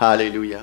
Alléluia.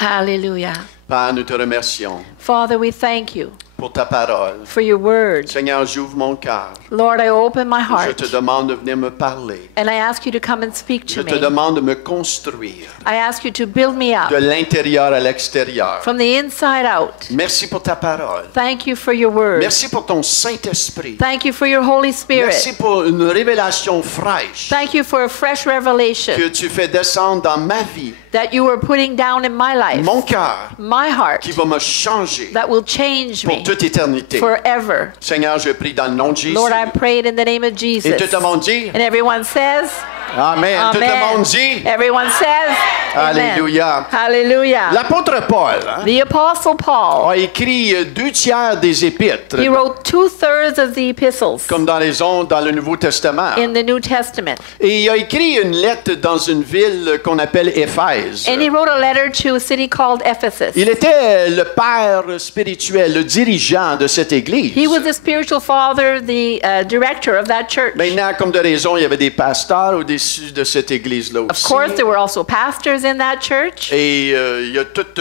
Hallelujah. Père, nous te remercions Father, we thank you pour ta parole. for your word. Seigneur, j'ouvre mon cœur. Lord, I open my Je heart te demande de venir me parler. and I ask you to come and speak Je to te me. demande de me construire I ask you to build me up de l'intérieur à l'extérieur. from the inside out. Merci pour ta parole. Thank you for your word. Merci pour ton Saint-Esprit. Thank you for your Holy Merci Spirit. pour une révélation fraîche Thank you for a fresh revelation que tu fais descendre dans ma vie, that you are putting down in my life, mon cœur, my heart, qui va me changer that will change pour me toute éternité. forever. Seigneur, je prie dans le nom de Jésus. Lord, I prayed in the name of Et Jesus. tout le monde dit And everyone says, Amen. Tout le Amen. monde dit Everyone says, Amen. Alléluia. Hallelujah. L'apôtre Paul The Apostle Paul, a écrit 2/3 des épîtres, he wrote 2/3 of the epistles comme dans les ondes dans le Nouveau Testament. in the New Testament. Et il a écrit une lettre dans une ville qu'on appelle Éphèse. And he wrote a letter to a city called Ephesus. Il était le père spirituel, le dirigeant de cette église. He was the spiritual father, the director of that church. Maintenant, comme de raison, il y avait des pasteurs au-dessus de cette église-là Of aussi. course, there were also pastors in that church. Et il y a toute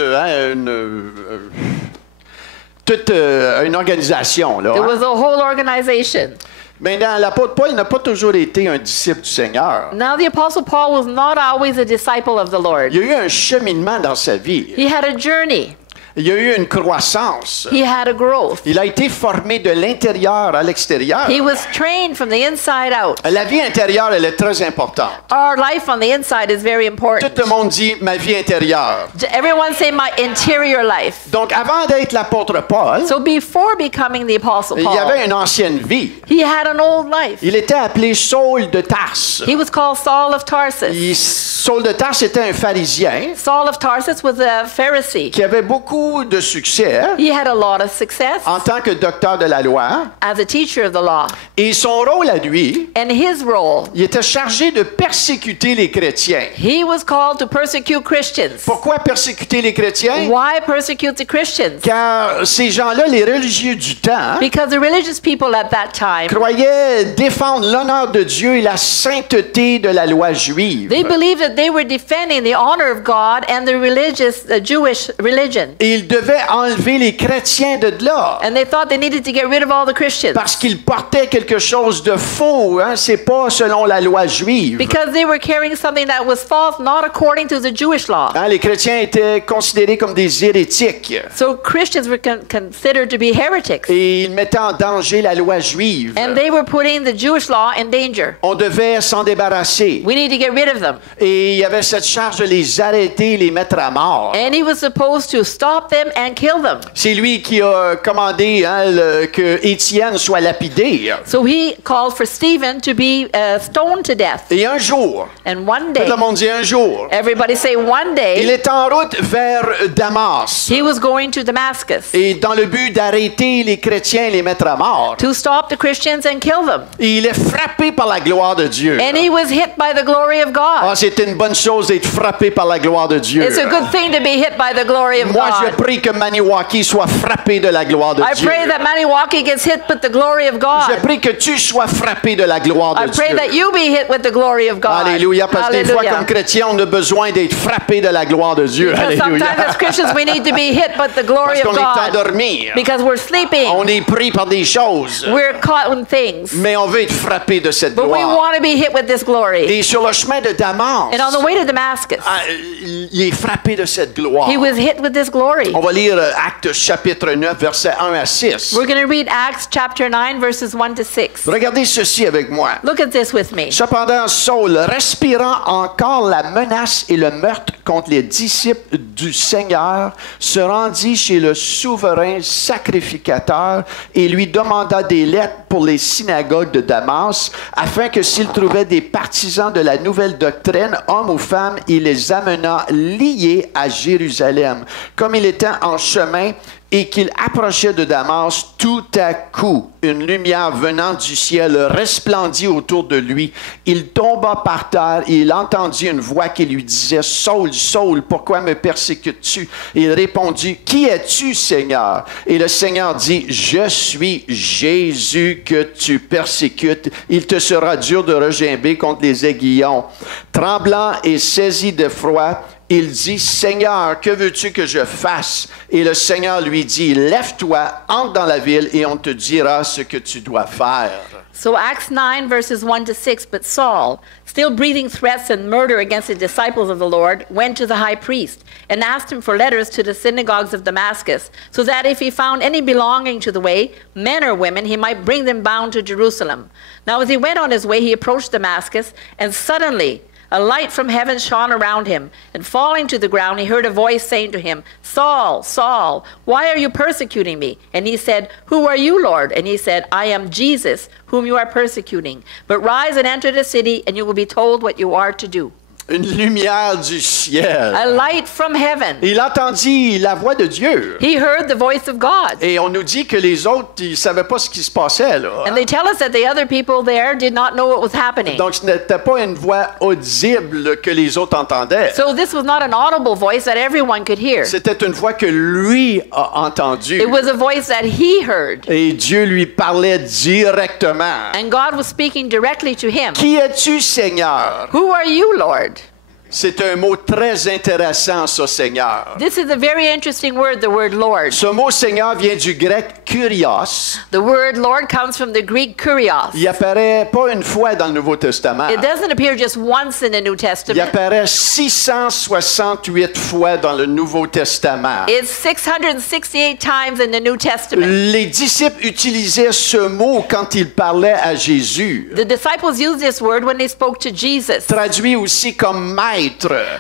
une organisation. Là, There was a whole organization. Maintenant, l'apôtre Paul n'a pas toujours été un disciple du Seigneur. Now, the Apostle Paul was not always a disciple of the Lord. Il y a eu un cheminement dans sa vie. He had a journey. Il y a eu une croissance. He had a growth. Il a été formé de l'intérieur à l'extérieur. He was trained from the inside out. La vie intérieure, elle est très importante. Our life on the inside is very important. Tout le monde dit ma vie intérieure. Everyone say my interior life. Donc, avant d'être l'apôtre Paul, So before becoming the Apostle il y avait Paul, une ancienne vie. he had an old life. Il était appelé Saul de Tarse. He was called Saul of Tarsus. Saul de Tarse était un pharisien Saul of Tarsus was a Pharisee. qui avait beaucoup de succès He had a lot of success en tant que docteur de la loi. as a teacher of the law. Et son rôle à lui, And his role, il était chargé de persécuter les chrétiens. he was called to persecute Christians. Pourquoi persécuter les chrétiens? Why persecute the Christians? Car ces gens-là, les religieux du temps, Because the religious people at that time, croyaient défendre l'honneur de Dieu et la sainteté de la loi juive. they believed that they were defending the honor of God and the religious, Jewish religion. Et ils devaient enlever les chrétiens de là. And they thought they needed to get rid of all the Christians. Parce qu'ils portaient quelque chose de faux, hein? C'est pas selon la loi juive. Because they were carrying something that was false, not according to the Jewish law. Hein, les chrétiens étaient considérés comme des hérétiques. So Christians were considered to be heretics. Et ils mettaient en danger la loi juive. And they were putting the Jewish law in danger. On devait s'en débarrasser. We need to get rid of them. Et il y avait cette charge de les arrêter, les mettre à mort. And he was supposed to stop them and kill them. C'est lui qui a commandé que Étienne soit lapidé. So he called for Stephen to be stoned to death. Et un jour, And one tout day, le monde dit un jour, everybody say one il day, est en route vers Damas. he was going to Damascus Et dans le but d'arrêter les chrétiens et les mettre à mort. to stop the Christians and kill them. Et il est frappé par la gloire de Dieu. And he was hit by the glory of Ah, God. c'est une bonne chose d'être frappé par la gloire de Dieu. It's a good thing to be hit by the glory of Moi, je God. prie que Maniwaki soit frappé de la gloire de I Dieu. pray that Maniwaki gets hit with the glory of Je God. prie que tu sois frappé de la gloire I de pray Dieu. that you be hit with the glory of God. Alléluia, parce que des fois, Hallelujah. comme chrétiens, on a besoin d'être frappé de la gloire de Dieu. Because Alléluia. sometimes as Christians we need to be hit with the glory Parce of qu'on est God. endormi. Because we're sleeping. On est pris par des choses. We're caught in things. Mais on veut être frappé de cette But we gloire. want to be hit with this glory. Et sur le chemin de Damas, And on the way to Damascus, il est frappé de cette gloire. he was hit with this glory. On va lire Actes chapitre 9, versets 1 à 6. We're going to read Acts chapter 9, verses 1 to 6. Regardez ceci avec moi. Look at this with me. Cependant, Saul, respirant encore la menace et le meurtre contre les disciples du Seigneur, se rendit chez le souverain sacrificateur et lui demanda des lettres pour les synagogues de Damas, afin que s'il trouvait des partisans de la nouvelle doctrine, hommes ou femmes, il les amena liés à Jérusalem. Comme il était en chemin, et qu'il approchait de Damas, tout à coup, une lumière venant du ciel resplendit autour de lui. Il tomba par terre et il entendit une voix qui lui disait « Saul, Saul, pourquoi me persécutes-tu? » Il répondit « Qui es-tu, Seigneur? » Et le Seigneur dit « Je suis Jésus que tu persécutes. Il te sera dur de regimber contre les aiguillons. » Tremblant et saisi d'effroi, il dit, Seigneur, que veux-tu que je fasse? Et le Seigneur lui dit, lève-toi, entre dans la ville et on te dira ce que tu dois faire. So Acts 9 verses 1 to 6, but Saul, still breathing threats and murder against the disciples of the Lord, went to the high priest and asked him for letters to the synagogues of Damascus, so that if he found any belonging to the way, men or women, he might bring them bound to Jerusalem. Now as he went on his way, he approached Damascus, and suddenly a light from heaven shone around him, and falling to the ground, he heard a voice saying to him, Saul, Saul, why are you persecuting me? And he said, Who are you, Lord? And he said, I am Jesus, whom you are persecuting. But rise and enter the city, and you will be told what you are to do. Une lumière du ciel. A light from heaven. Il entendit la voix de Dieu. He heard the voice of God. Et on nous dit que les autres, ils ne savaient pas ce qui se passait, là. And they tell us that the other people there did not know what was happening. Donc, ce n'était pas une voix audible que les autres entendaient. So this was not an audible voice that everyone could hear. C'était une voix que lui a entendue. It was a voice that he heard. Et Dieu lui parlait directement. And God was speaking directly to him. Qui es-tu, Seigneur? Who are you, Lord? C'est un mot très intéressant, ça, Seigneur. This is a very interesting word, the word Lord. Ce mot Seigneur vient du grec kurios. The word Lord comes from the Greek kurios. Il apparaît pas une fois dans le Nouveau Testament. It doesn't appear just once in the New Il Testament. apparaît 668 fois dans le Nouveau Testament. It's 668 times in the New Testament. Les disciples utilisaient ce mot quand ils parlaient à Jésus. The disciples used this word when they spoke to Jesus. Traduit aussi comme maître.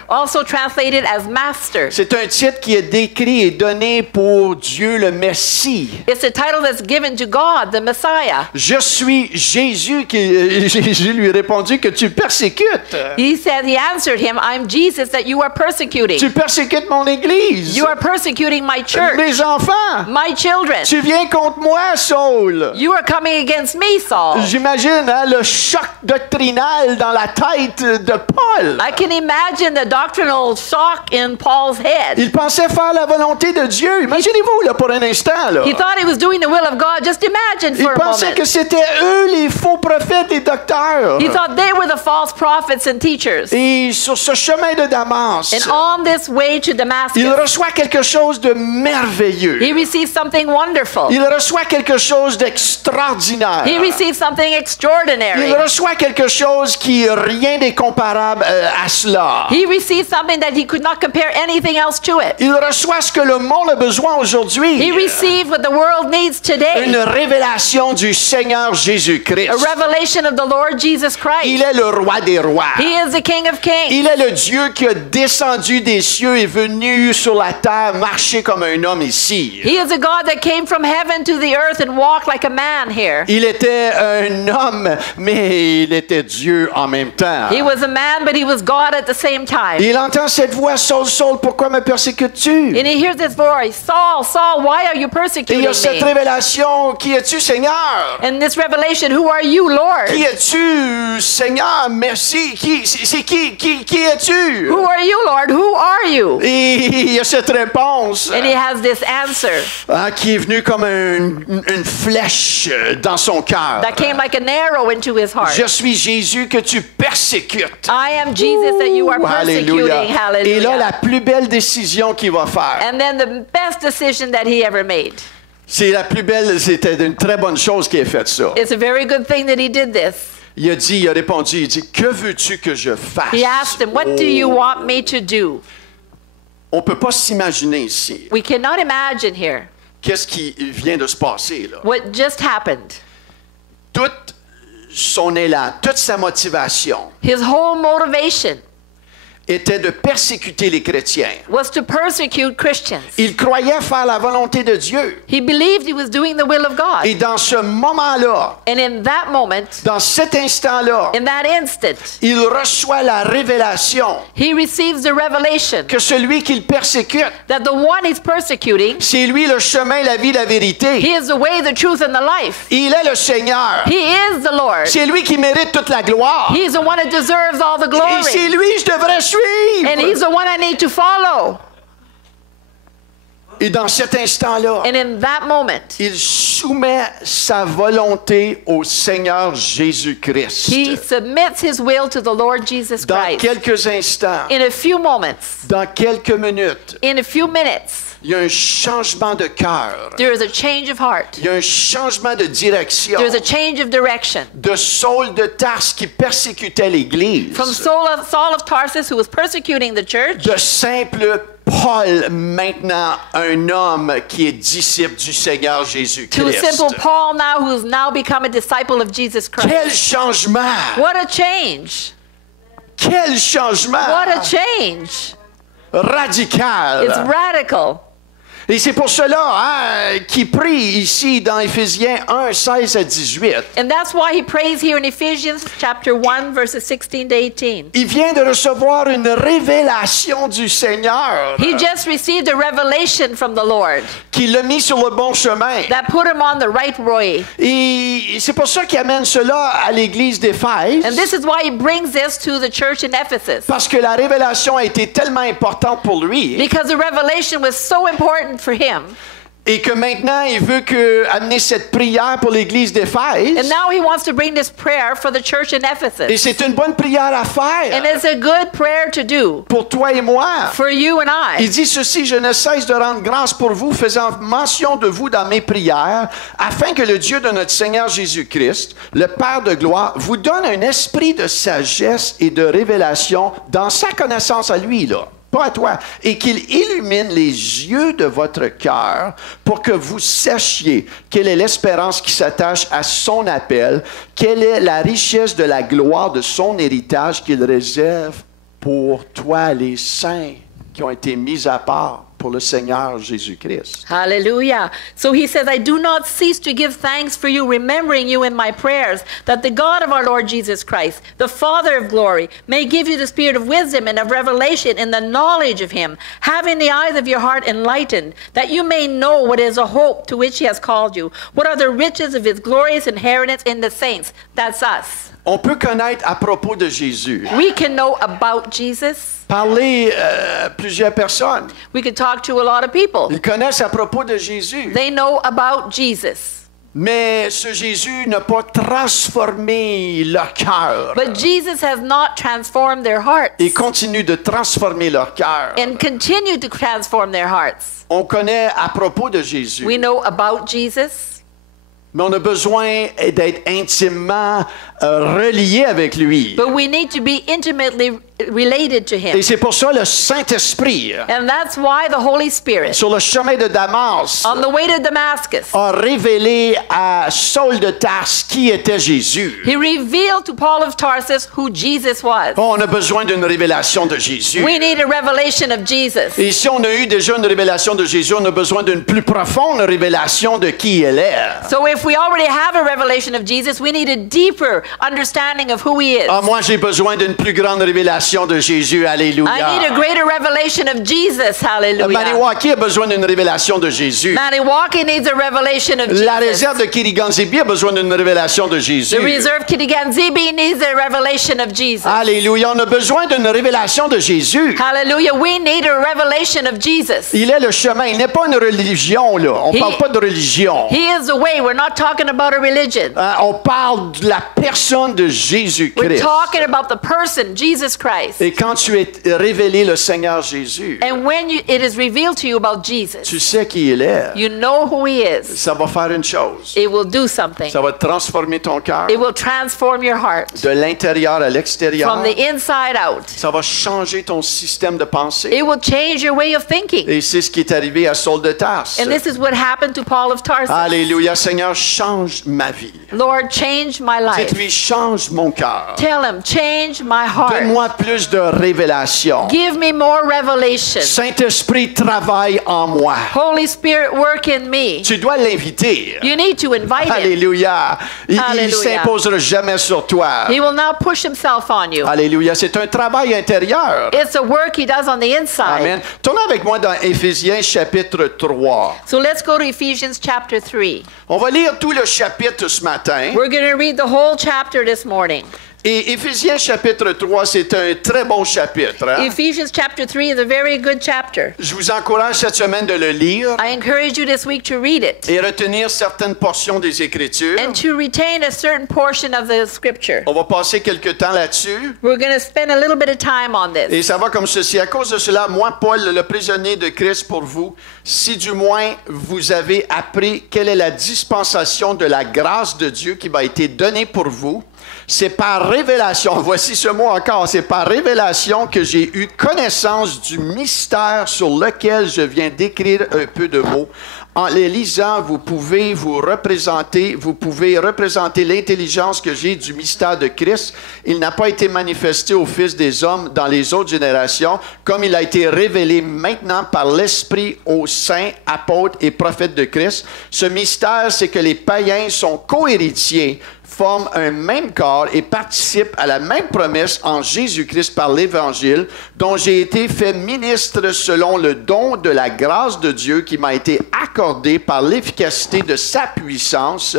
Also translated as master. C'est un titre qui est décrit et donné pour Dieu le Messie. It's a title that's given to God, the Messiah. Je suis Jésus, Jésus lui répondu que tu persécutes. He said, he answered him, I'm Jesus that you are persecuting. Tu persécutes mon Église. You are persecuting my church, Mes enfants. my children. Tu viens contre moi, Saul. You are coming against me, Saul. J'imagine le choc doctrinal dans la tête de Paul. I can imagine the doctrinal shock in Paul's head. Il pensait faire la volonté de Dieu. Imaginez-vous là, pour un instant. Là. He thought he was doing the will of God. Just imagine Il for a pensait moment. que c'était eux les faux prophètes et docteurs. He thought they were the false prophets and teachers. Et sur ce chemin de Damas, And on this way to Damascus, il reçoit quelque chose de merveilleux. he received something wonderful. Il reçoit quelque chose d'extraordinaire. He received something extraordinary. Il reçoit quelque chose qui rien n'est comparable à cela. He received something that he could not compare anything else to it. Il reçoit ce que le monde a besoin aujourd'hui. He received what the world needs today. Une révélation du Seigneur Jésus-Christ. A revelation of the Lord Jesus Christ. Il est le roi des rois. He is the King of Kings. Il est le Dieu qui a descendu des cieux et venu sur la terre marcher comme un homme ici. He is a God that came from heaven to the earth and walked like a man here. Il était un homme, mais il était Dieu en même temps. He was a man, but he was God at the same time. Il entend cette voix, Saul, Saul, pourquoi me persécutes-tu? And he hears this voice, Saul, Saul, why are you Et persecuting il y a cette me? révélation, qui es-tu, Seigneur? And this revelation, who are you, Lord? Qui es-tu, Seigneur? Merci. Qui es-tu? Who are you, Lord? Who are you? Et il y a cette réponse And he has this answer qui est venue comme une flèche dans son cœur. that came like an arrow into his heart. Je suis Jésus que tu persécutes. I am Jesus that you are persecuting. Alléluia. Et là, la Hallelujah. plus belle décision qu'il va faire. And then the best decision that he ever made. C'est la plus belle, c'était une très bonne chose qu'il ait fait ça. It's a very good thing that he did this. Il a répondu, il dit, que veux-tu que je fasse? He asked him, what do you want me to do? On ne peut pas s'imaginer ici. We cannot imagine here Qu'est-ce qui vient de se passer là? what just happened. Tout son élan, toute sa motivation His whole motivation était de persécuter les chrétiens. was to persecute Christians. Il croyait faire la volonté de Dieu. He believed he was doing the will of God. Et dans ce moment-là, And in that moment, dans cet instant-là, in that instant, il reçoit la révélation he receives the revelation que celui qu'il persécute, that the one he's persecuting, c'est lui le chemin, la vie, la vérité. he is the way, the truth, and the life. Il est le Seigneur. He is the Lord. C'est lui qui mérite toute la gloire. He's the one that deserves all the Et glory. c'est lui que je devrais suivre. And he's the one I need to follow. Et dans cet instant-là, And in that moment, il soumet sa volonté au Seigneur Jésus-Christ. he submits his will to the Lord Jesus Dans Christ. quelques instants, In a few moments, dans quelques minutes, in a few minutes, il y a un changement de cœur. there is a change of heart. Il y a un changement de direction. There's a change of direction. De Saul de Tarse qui persécutait l'Église. From Saul of Tarsus, who was persecuting the church, De simple Paul, maintenant un homme qui est disciple du Seigneur to Jésus-Christ. simple Paul now, who's now become a disciple of Jesus Christ. Quel changement! What a change! Quel changement! What a change! Radical! It's radical. Et c'est pour cela qu'il prie ici dans Éphésiens 1, 16 à 18. And that's why he prays here in Ephesians chapter 1, verses 16 to 18. Il vient de recevoir une révélation du Seigneur He just received a revelation from the Lord qui l'a mis sur le bon chemin. that put him on the right way. Et c'est pour ça qu'il amène cela à l'église d'Éphèse. And this is why he brings this to the church in Ephesus. Parce que la révélation a été tellement importante pour lui. Because the revelation was so important for him. Et que maintenant, il veut amener cette prière pour l'église d'Éphèse. And now he wants to bring this prayer for the church in Et Ephesus. c'est une bonne prière à faire And it's a good prayer to do pour toi et moi. for you and Il I. dit ceci: je ne cesse de rendre grâce pour vous, faisant mention de vous dans mes prières, afin que le Dieu de notre Seigneur Jésus-Christ, le Père de gloire, vous donne un esprit de sagesse et de révélation dans sa connaissance à lui, là. Pas à toi. Et qu'il illumine les yeux de votre cœur pour que vous sachiez quelle est l'espérance qui s'attache à son appel, quelle est la richesse de la gloire de son héritage qu'il réserve pour toi, les saints qui ont été mis à part pour le Seigneur Jésus-Christ. Hallelujah. So he says, I do not cease to give thanks for you, remembering you in my prayers, that the God of our Lord Jesus Christ, the Father of glory, may give you the spirit of wisdom and of revelation in the knowledge of him, having the eyes of your heart enlightened, that you may know what is a hope to which he has called you, what are the riches of his glorious inheritance in the saints. That's us. On peut connaître à propos de Jésus. We can know about Jesus. Parler à plusieurs personnes. We could talk to a lot of people. Ils connaissent à propos de Jésus. They know about Jesus. Mais ce Jésus n'a pas transformé leur cœur. But Jesus has not transformed their hearts Il continue de transformer leur cœur. and continue to transform their hearts. On connaît à propos de Jésus. We know about Jesus, Mais on a besoin d'être intimement relié avec lui. but we need to be intimately related to him. Et c'est pour ça le Saint-Esprit, And that's why the Holy Spirit, sur le chemin de Damas, on the way to Damascus, a révélé à Saul de Tarse qui était Jésus. he revealed to Paul of Tarsus who Jesus was. Oh, on a besoin d'une révélation de Jésus. We need a revelation of Jesus. Et si on a eu déjà une révélation de Jésus, on a besoin d'une plus profonde révélation de qui il est. So if we already have a revelation of Jesus, we need a deeper understanding of who he is. Ah, moi, j'ai besoin d'une plus grande révélation de Jésus. Alléluia. I need a greater revelation of Jesus. Hallelujah. Maniwaki a besoin d'une révélation de Jésus. Maniwaki needs a revelation of La Jesus. réserve de Kiriganzibi a besoin d'une révélation de Jésus. The reserve Kiriganzibi needs a revelation of Jesus. Alléluia. On a besoin d'une révélation de Jésus. Hallelujah. We need a revelation of Jesus. Il est le chemin. Il n'est pas une religion, là. On ne parle pas de religion. He is the way. We're not talking about a religion. On parle de la personne de We're Jésus-Christ. talking about the person, Jesus Christ. Et quand tu es révélé le Seigneur Jésus, And when it is revealed to you about Jesus, tu sais qui il est. you know who he is. Ça va faire une chose. It will do something. Ça va transformer ton cœur It will transform your heart de l'intérieur à l'extérieur. from the inside out. Ça va changer ton système de pensée. It will change your way of thinking. Et c'est ce qui est arrivé à Saul de Tarse. And this is what happened to Paul of Tarsus. Alléluia, Seigneur, change ma vie. Lord, change my life. Dites-lui, change mon cœur. Tell him, change my heart. Donne-moi plus de révélation. Give me more revelation. Saint-Esprit, travaille en moi. Holy Spirit, work in me. Tu dois l'inviter. You need to invite him. Alléluia. Il ne Alléluia. s'imposera jamais sur toi. He will not push himself on you. Alléluia. C'est un travail intérieur. It's a work he does on the inside. Amen. Tournez avec moi dans Éphésiens chapitre 3. So let's go to Ephesians chapter 3. On va lire tout le chapitre ce matin. We're going to read the whole chapter this morning. Et Éphésiens chapitre 3, c'est un très bon chapitre. Hein? Ephesians chapter 3 is a very good chapter. Je vous encourage cette semaine de le lire I encourage you this week to read it et retenir certaines portions des Écritures. and to retain a certain portion of the scripture. On va passer quelques temps là-dessus. We're going to spend a little bit of time on Et this. ça va comme ceci. À cause de cela, moi, Paul, le prisonnier de Christ pour vous, si du moins vous avez appris quelle est la dispensation de la grâce de Dieu qui m'a été donnée pour vous, c'est par révélation, voici ce mot encore, c'est par révélation que j'ai eu connaissance du mystère sur lequel je viens d'écrire un peu de mots. En les lisant, vous pouvez représenter l'intelligence que j'ai du mystère de Christ. Il n'a pas été manifesté aux fils des hommes dans les autres générations, comme il a été révélé maintenant par l'Esprit aux saints, apôtres et prophètes de Christ. Ce mystère, c'est que les païens sont co-héritiers, forment un même corps et participent à la même promesse en Jésus-Christ par l'Évangile, dont j'ai été fait ministre selon le don de la grâce de Dieu qui m'a été accordé par l'efficacité de sa puissance.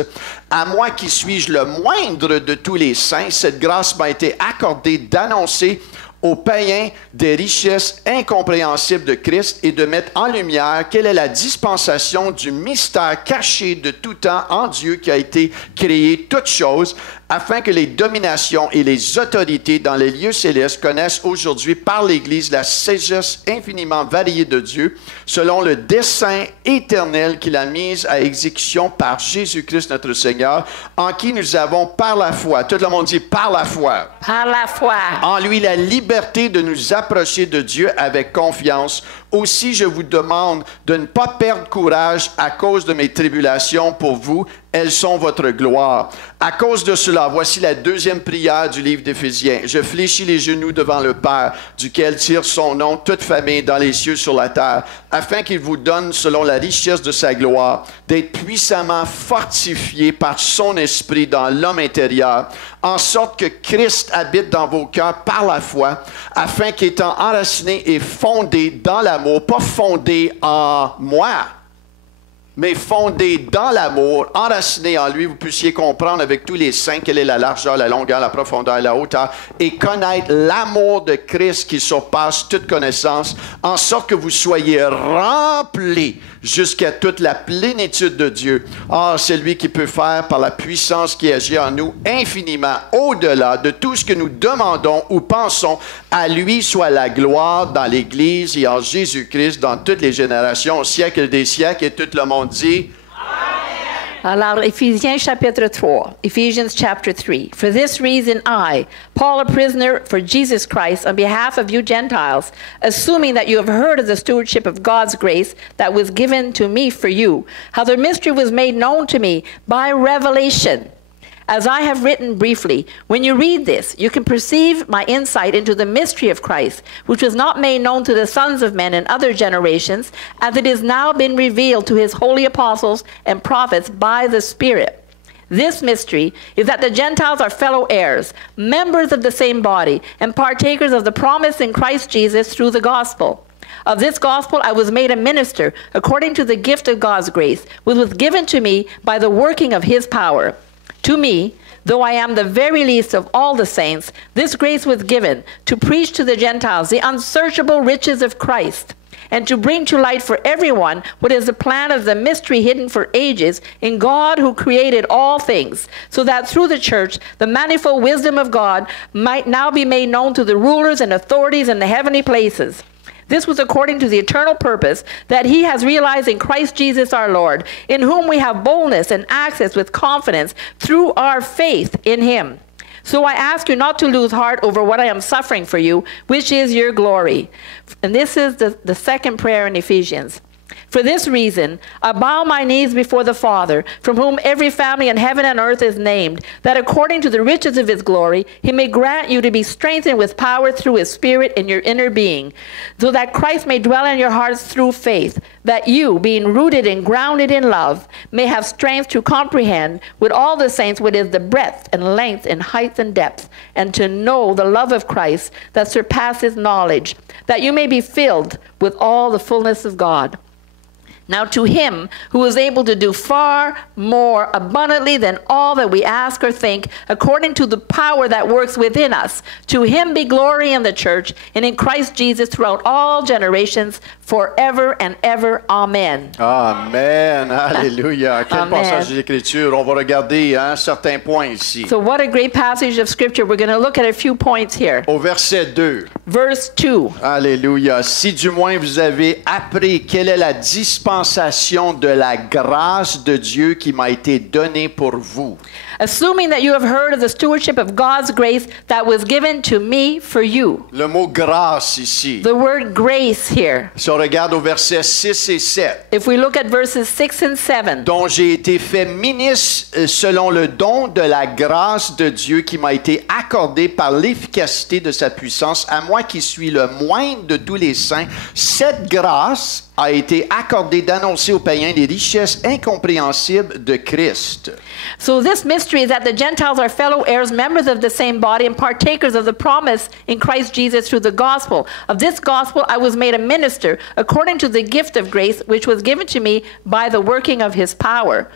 À moi qui suis-je le moindre de tous les saints, cette grâce m'a été accordée d'annoncer aux païens des richesses incompréhensibles de Christ et de mettre en lumière quelle est la dispensation du mystère caché de tout temps en Dieu qui a été créé toutes choses, afin que les dominations et les autorités dans les lieux célestes connaissent aujourd'hui par l'Église la sagesse infiniment variée de Dieu, selon le dessein éternel qu'il a mis à exécution par Jésus-Christ notre Seigneur, en qui nous avons par la foi, tout le monde dit par la foi, Par la foi. en lui la liberté de nous approcher de Dieu avec confiance. Aussi, je vous demande de ne pas perdre courage à cause de mes tribulations pour vous. Elles sont votre gloire. À cause de cela, voici la deuxième prière du livre d'Éphésiens. Je fléchis les genoux devant le Père, duquel tire son nom toute famille dans les cieux sur la terre, afin qu'il vous donne, selon la richesse de sa gloire, d'être puissamment fortifiés par son esprit dans l'homme intérieur, en sorte que Christ habite dans vos cœurs par la foi, afin qu'étant enraciné et fondé dans l'amour, pas fondé en moi, mais fondé dans l'amour, enraciné en lui, vous puissiez comprendre avec tous les saints quelle est la largeur, la longueur, la profondeur et la hauteur, et connaître l'amour de Christ qui surpasse toute connaissance, en sorte que vous soyez remplis jusqu'à toute la plénitude de Dieu. Or, c'est lui qui peut faire par la puissance qui agit en nous infiniment au-delà de tout ce que nous demandons ou pensons. À lui soit la gloire dans l'Église et en Jésus-Christ dans toutes les générations, au siècle des siècles, et tout le monde dit... Alors, Ephesians chapitre 3, Ephesians chapter 3. For this reason I, Paul, a prisoner for Jesus Christ, on behalf of you Gentiles, assuming that you have heard of the stewardship of God's grace that was given to me for you, how the mystery was made known to me by revelation. As I have written briefly, when you read this, you can perceive my insight into the mystery of Christ, which was not made known to the sons of men in other generations, as it has now been revealed to his holy apostles and prophets by the Spirit. This mystery is that the Gentiles are fellow heirs, members of the same body, and partakers of the promise in Christ Jesus through the gospel. Of this gospel I was made a minister, according to the gift of God's grace, which was given to me by the working of his power. To me, though I am the very least of all the saints, this grace was given to preach to the Gentiles the unsearchable riches of Christ, and to bring to light for everyone what is the plan of the mystery hidden for ages in God who created all things, so that through the church the manifold wisdom of God might now be made known to the rulers and authorities in the heavenly places. This was according to the eternal purpose that he has realized in Christ Jesus our Lord, in whom we have boldness and access with confidence through our faith in him. So I ask you not to lose heart over what I am suffering for you, which is your glory. And this is the second prayer in Ephesians. For this reason, I bow my knees before the Father, from whom every family in heaven and earth is named, that according to the riches of his glory, he may grant you to be strengthened with power through his Spirit in your inner being, so that Christ may dwell in your hearts through faith, that you, being rooted and grounded in love, may have strength to comprehend with all the saints what is the breadth and length and height and depth, and to know the love of Christ that surpasses knowledge, that you may be filled with all the fullness of God. Now to him who is able to do far more abundantly than all that we ask or think, according to the power that works within us, to him be glory in the church and in Christ Jesus throughout all generations, forever and ever. Amen. Amen. Alléluia. Quel Amen. passage de l'Écriture. On va regarder certains points ici. So what a great passage of scripture. We're going to look at a few points here. Au verset 2. Verse 2. Alléluia. Si du moins vous avez appris quelle est la dispensation de la grâce de Dieu qui m'a été donnée pour vous. Assuming that you have heard of the stewardship of God's grace that was given to me for you. Le mot grâce ici. The word grace here. Si on regarde au verset 6 et 7. If we look at verses 6 and 7. Dont j'ai été fait ministre selon le don de la grâce de Dieu qui m'a été accordé par l'efficacité de sa puissance, à moi qui suis le moindre de tous les saints. Cette grâce a été accordée d'annoncer aux païens les richesses incompréhensibles de Christ. So this mystery is that the Gentiles are fellow heirs, members of the same body, and partakers of the promise in Christ Jesus through the gospel. Of this gospel I was made a minister, according to the gift of grace which was given to me by the working of his power.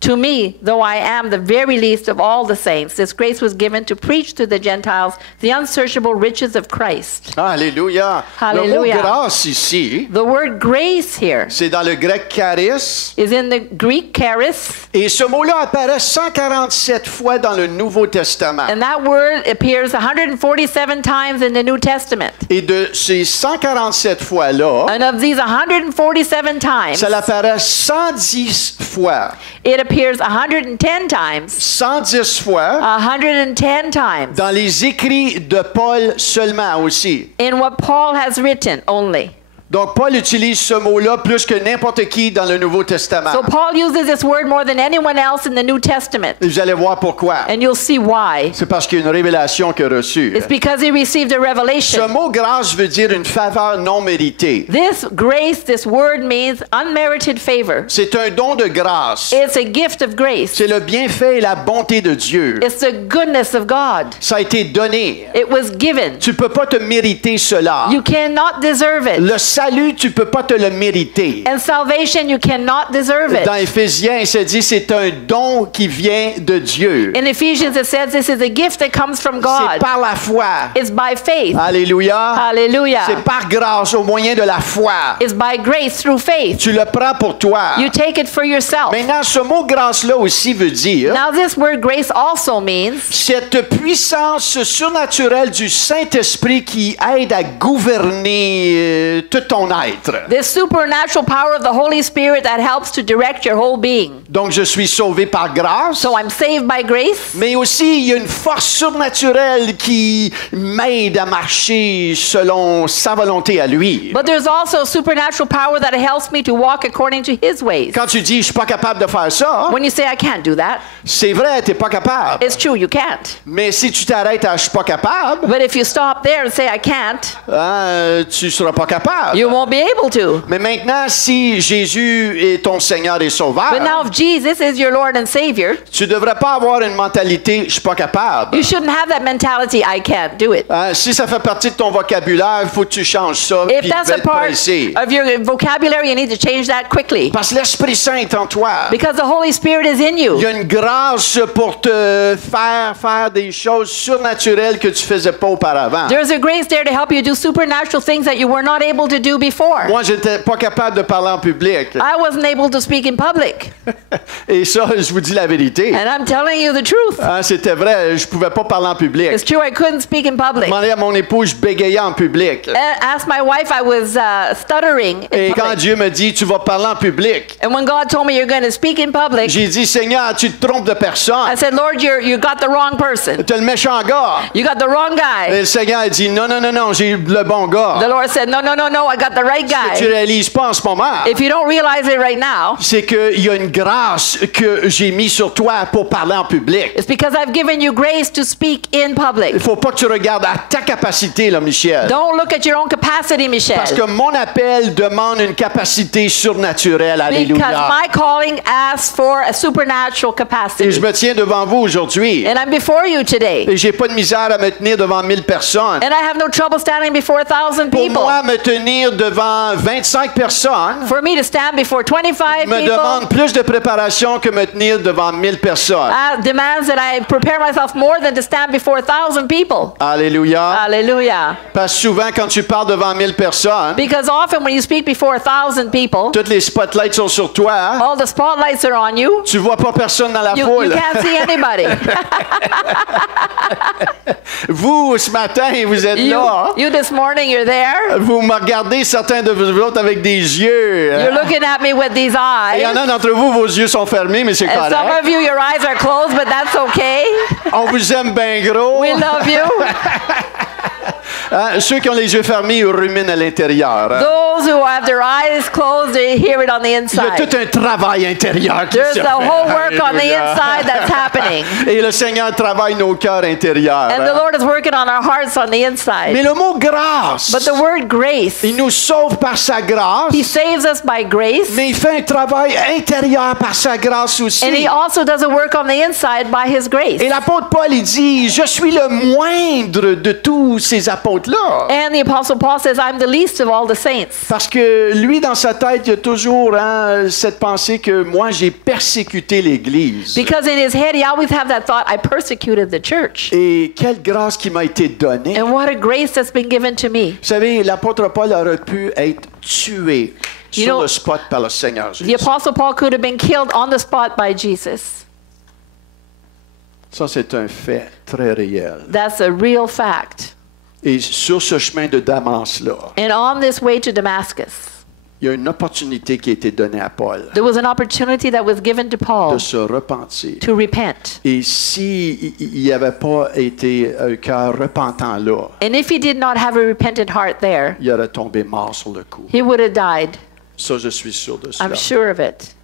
To me, though I am the very least of all the saints, this grace was given to preach to the Gentiles the unsearchable riches of Christ. Alléluia. Hallelujah. Le mot grâce ici, The word grace here c'est dans le grec charis. is in the Greek charis, Et ce mot-là apparaît 147 fois dans le Nouveau Testament. and that word appears 147 times in the New Testament. Et de ces 147 fois-là, And of these 147 times, ça apparaît 110 fois. it appears 110 times, 110 fois 110 times dans les écrits de Paul seulement aussi. in what Paul has written only. Donc, Paul utilise ce mot-là plus que n'importe qui dans le Nouveau Testament. So Paul uses this word more than anyone else in the New Testament. Et vous allez voir pourquoi. And you'll see why. C'est parce qu'il y a une révélation qu'il a reçue. It's because he received a Ce revelation. mot grâce veut dire une faveur non méritée. This grace, this word means unmerited favor. C'est un don de grâce. It's a gift of grace. C'est le bienfait et la bonté de Dieu. It's the goodness of God. Ça a été donné. It was given. Tu ne peux pas te mériter cela. You cannot deserve it. Le salut, tu ne peux pas te le mériter. And salvation, you cannot deserve Dans it. Éphésiens, il se dit c'est un don qui vient de Dieu. In Ephesians, it says this is a gift that comes from C'est God. par la foi. It's by faith. Alléluia. Hallelujah. C'est par grâce au moyen de la foi. It's by grace through faith. Tu le prends pour toi. You take it for yourself. Maintenant, ce mot grâce-là aussi veut dire Now, this word grace also means cette puissance surnaturelle du Saint-Esprit qui aide à gouverner tout ton être. this supernatural power of the Holy Spirit that helps to direct your whole being. Donc, je suis sauvé par grâce. So I'm saved by grace, Mais aussi, il y a une force surnaturelle qui m'aide à marcher selon sa volonté à lui. but there's also supernatural power that helps me to walk according to His ways. Quand tu dis « je suis pas capable de faire ça When you say, I can't do that, », c'est vrai, tu n'es pas capable. it's true, you can't. Mais si tu t'arrêtes à « je suis pas capable But if you stop there and say, I can't, », tu seras pas capable. you won't be able to. Mais maintenant, si Jésus est ton Seigneur et Sauveur, But now, if Jesus is your Lord and Savior, tu devrais pas avoir une mentalité « je suis pas capable you shouldn't have that mentality, I can't do it. ». Si ça fait partie de ton vocabulaire, il faut que tu changes ça. If Puis that's a être part pressé. of your vocabulary, you need to change that quickly. Parce que l'Esprit Saint est en toi. Because the Holy Spirit is in Il you. y a une grâce pour te faire des choses surnaturelles que tu faisais pas auparavant. There's a grace there to help you do supernatural things that you were not able to do before. Moi, j'étais pas capable de parler en public. I wasn't able to speak in public. Et ça, je vous dis la vérité. And I'm telling you the truth. C'était vrai, je pouvais pas parler en public. It's true, I couldn't speak in public. Je demandais à mon épouse, je bégayais en public. Asked my wife, I was stuttering Et in quand public. Dieu me dit, tu vas parler en public, And when God told me you're going to speak in public, j'ai dit, Seigneur, tu te trompes de personne. I said, Lord, you got the wrong person. Tu es le méchant gars. You got the wrong Et guy. le Seigneur a dit, non, non, non, non, j'ai le bon gars. The Lord said, no, I got the right Ce que tu guy. réalises pas en ce moment, If you don't realize it right now, c'est qu'il y a une grâce que j'ai mise sur toi pour parler en public. it's because I've given you grace to speak in public. Il faut pas que tu regardes à ta capacité, là, Michel. Don't look at your own capacity, Parce que Michelle. mon appel demande une capacité surnaturelle. Because Alléluia. my calling asks for a supernatural Et je capacity. me tiens devant vous aujourd'hui. And I'm before you today. Et j'ai pas de misère à me tenir devant 1000 personnes. And I have no trouble standing before 1,000 Pour people. moi, me tenir tenir devant 25 personnes for me to stand before 25 me people demande plus de préparation que me tenir devant 1000 personnes. demands that I prepare myself more than to stand before 1,000 people. Alléluia. Hallelujah. Parce que souvent, quand tu parles devant 1000 personnes, Because often when you speak before 1,000 people, toutes les spotlights sont sur toi. all the spotlights are on you. Tu vois pas personne dans la You foule. can't see anybody. Vous, ce matin, vous êtes là. You this morning, you're there. Vous me regardez, certains de vous autres, avec des yeux. You're looking at me with these Il y en eyes. a d'entre vous, vos yeux sont fermés, mais c'est And some correct. of you, your eyes are closed, but that's okay. On vous aime bien gros. We love you. Hein, ceux qui ont les yeux fermés, ils ruminent à l'intérieur. Hein. Those who have their eyes closed, they hear it on the Il y a inside. tout un travail intérieur qui There's se the fait. whole work on the Alléluia. inside that's happening. Et le Seigneur travaille nos cœurs intérieurs. And the Hein. Lord is working on our hearts on the Mais inside. le mot grâce, But the word grace, il nous sauve par sa grâce, He saves us by grace, mais il fait un travail intérieur par sa grâce aussi. and He also does a work on the inside by His grace. Et l'apôtre Paul, il dit, je suis le moindre de tous ces apôtres-là. And the Apostle Paul says, I'm the least of all the saints. Parce que lui, dans sa tête, il y a toujours cette pensée que moi, j'ai persécuté l'Église. Because in his head, he always have that thought, I persecuted the church. Et quelle grâce qui m'a été donnée. And what a grace that's been given to me. Vous savez, l'apôtre Paul aurait pu être tué You sur know, le spot par le Seigneur The Jésus. Apostle Paul could have been killed on the spot by Jesus. Ça, c'est un fait très réel. That's a real fact. Et sur ce chemin de Damas-là, And on this way to Damascus, il y a une opportunité qui a été donnée à Paul there was an opportunity that was given to Paul de se repentir. to repent. Et s'il n'y avait pas été un cœur repentant là, And if he did not have a repentant heart there, il aurait tombé mort sur le coup. he would have died. Ça, je suis sûr de cela. I'm sure of it.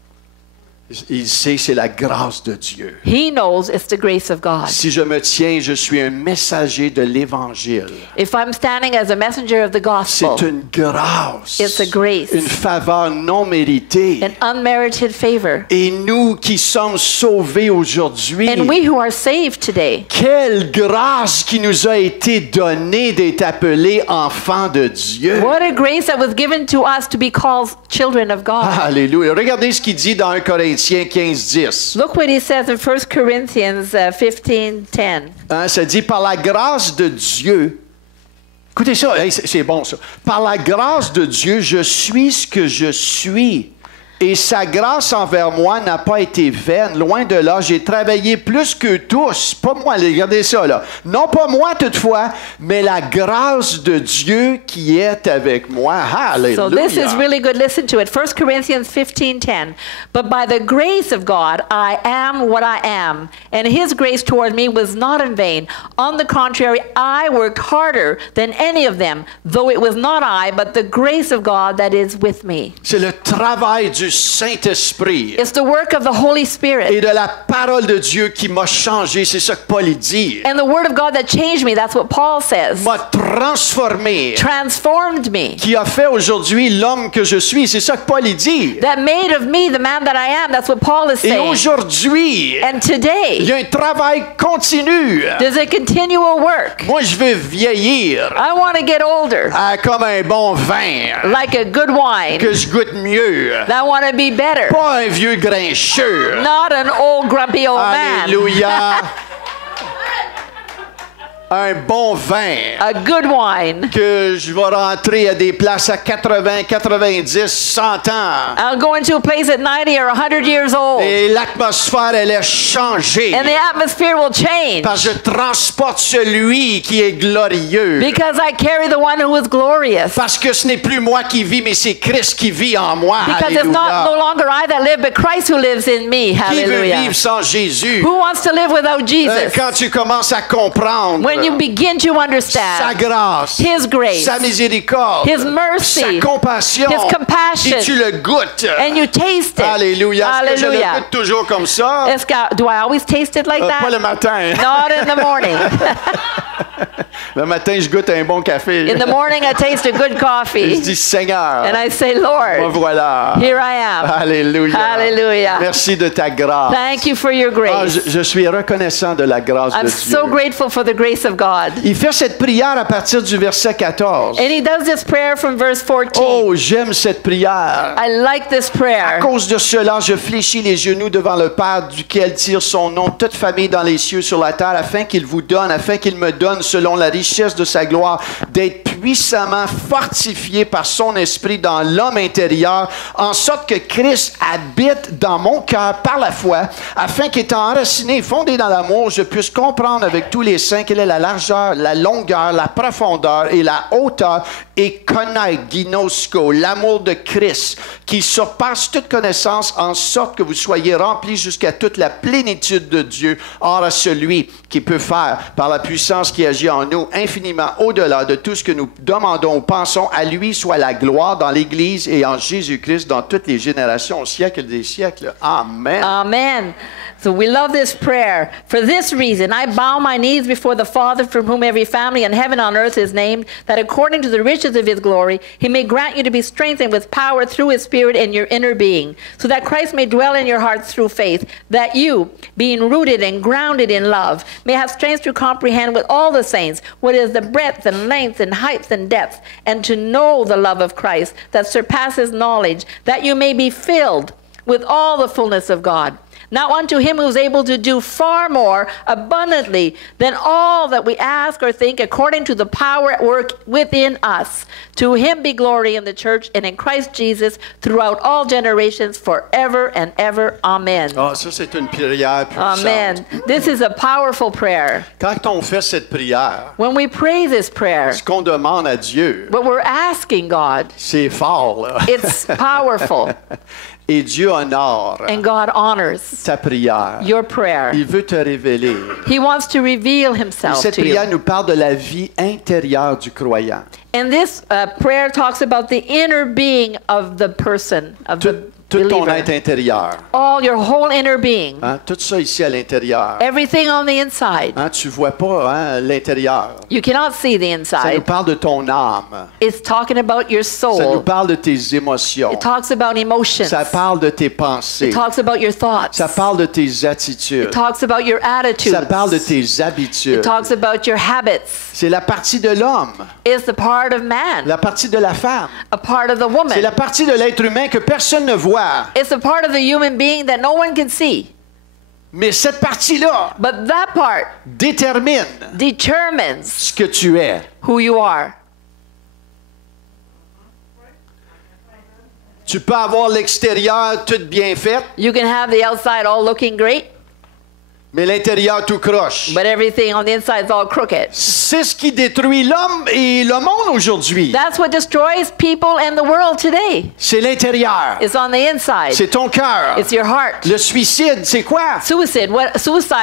Il sait c'est la grâce de Dieu. He knows it's the grace of God. Si je me tiens, je suis un messager de l'Évangile. If I'm standing as a messenger of the gospel, C'est une grâce, it's a grace, une faveur non méritée. an unmerited favor. Et nous qui sommes sauvés aujourd'hui, And we who are saved today, quelle grâce qui nous a été donnée d'être appelés enfants de Dieu. what a grace that was given to us to be called children of God. Alléluia. Regardez ce qu'il dit dans 1 Corinthiens 15:10. Look what he says in 1 Corinthians 15:10. Hein, ça dit, par la grâce de Dieu, écoutez ça, hey, c'est bon ça. Par la grâce de Dieu, je suis ce que je suis. Et sa grâce envers moi n'a pas été vaine. Loin de là, j'ai travaillé plus que tous. Pas moi, regardez ça là. Non pas moi toutefois, mais la grâce de Dieu qui est avec moi. Hallelujah. So this is really good. Listen to it. 1 Corinthians 15:10. But by the grace of God, I am what I am. And his grace toward me was not in vain. On the contrary, I worked harder than any of them, though it was not I, but the grace of God that is with me. C'est le travail du Saint-Esprit It's the work of the Holy Spirit. et de la parole de Dieu qui m'a changé. C'est ça que Paul dit. And the word of God that changed me, that's what Paul says. M'a transformé. Transformed me. Qui a fait aujourd'hui l'homme que je suis. C'est ça que Paul dit. That made of me the man that I am. That's what Paul is Et saying. aujourd'hui, And today, il y a un travail continu. there's a continual work. Moi, je veux vieillir I want to get older, comme un bon vin, like a good wine. que je goûte mieux. I want to be better, Pas un vieux grincheux. not an old grumpy old man. Alléluia. Un bon vin. A good wine. Que je vais rentrer à des places à 80, 90, 100 ans. I'll go into a place at 90 or 100 years old, Et l'atmosphère, elle est changée. and the atmosphere will change Parce que je transporte celui qui est glorieux. because I carry the one who is glorious. Parce que ce n'est plus moi qui vis, mais c'est Christ qui vit en moi. Because it's not no Alléluia. longer I that live, but Christ who lives in me. Qui veut Hallelujah. vivre sans Jésus? Who wants to live without Jesus? Quand tu commences à comprendre When you begin to sa understand grâce, His grace, sa miséricorde, His mercy, sa compassion, His compassion, et tu le goûtes. and you taste it. Alléluia. Est-ce que je le Hallelujah. goûte toujours comme ça? Do I always taste it like Pas le that? matin. Not in the morning. Le matin, je goûte un bon café. In the morning, I taste a good Et je coffee. dis, Seigneur, And I say, me Lord, voilà. here I am. Alléluia. Hallelujah. Merci de ta grâce. Thank you for your Ah, grace. je suis reconnaissant de la grâce I'm de so Dieu. grateful for the grace of God. Il fait cette prière à partir du verset 14. And he does this prayer from verse 14. Oh, j'aime cette prière. I like this À prayer. cause de cela, je fléchis les genoux devant le Père duquel tire son nom toute famille dans les cieux, sur la terre, afin qu'il me donne, selon la richesse de sa gloire, d'être puissamment fortifié par son esprit dans l'homme intérieur, en sorte que Christ habite dans mon cœur par la foi, afin qu'étant enraciné et fondé dans l'amour, je puisse comprendre avec tous les saints quelle est la largeur, la longueur, la profondeur et la hauteur, et connaître, ginosko, l'amour de Christ, qui surpasse toute connaissance, en sorte que vous soyez remplis jusqu'à toute la plénitude de Dieu. Or, à celui qui peut faire, par la puissance qui agit en nous, infiniment au-delà de tout ce que nous demandons ou pensons, à lui soit la gloire dans l'Église et en Jésus-Christ dans toutes les générations, au siècle des siècles. Amen. Amen. So we love this prayer. For this reason, I bow my knees before the Father, from whom every family in heaven and on earth is named, that according to the riches of his glory, he may grant you to be strengthened with power through his Spirit in your inner being, so that Christ may dwell in your hearts through faith, that you, being rooted and grounded in love, may have strength to comprehend with all the saints what is the breadth and length and height and depth, and to know the love of Christ that surpasses knowledge, that you may be filled with all the fullness of God. Now unto him who is able to do far more abundantly than all that we ask or think, according to the power at work within us. To him be glory in the church and in Christ Jesus throughout all generations, forever and ever. Amen. Ah, ça, c'est une prière puissante. Amen. This is a powerful prayer. Quand on fait cette prière, When we pray this prayer, ce qu'on demande à Dieu, what we're asking God, c'est fort, là. it's powerful. Et Dieu honore And God honors ta prière. your prayer. Il veut te révéler. He wants to reveal Et himself cette to prière you. nous parle de la vie intérieure du croyant. And this prayer talks about the inner being of the person, of the Tout ton believer. être intérieur. All your whole inner being. Hein? Tout ça ici à l'intérieur. Everything on the inside. Hein? Tu ne vois pas hein, l'intérieur. You cannot see the Ça nous inside. parle de ton âme. It's talking about your Ça nous soul. parle de tes émotions. It talks about emotions. Ça parle de tes pensées. It talks about your thoughts. Ça parle de tes attitudes. It talks about your attitudes. Ça parle de tes habitudes. It talks about your habits. C'est la partie de l'homme, It's the part of man, la partie de la femme. a part of the C'est woman. la partie de l'être humain que personne ne voit. It's the part of the human being that no one can see. Mais cette partie-là But that part détermine determines ce que tu es. who you are. Tu peux avoir l'extérieur tout bien fait, You can have the outside all looking great, mais l'intérieur tout croche. but everything on the inside is all crooked. C'est ce qui détruit l'homme et le monde aujourd'hui. That's what destroys people and the world today. C'est l'intérieur. It's on the inside. C'est ton cœur. It's your heart. Le suicide, c'est quoi? Suicide,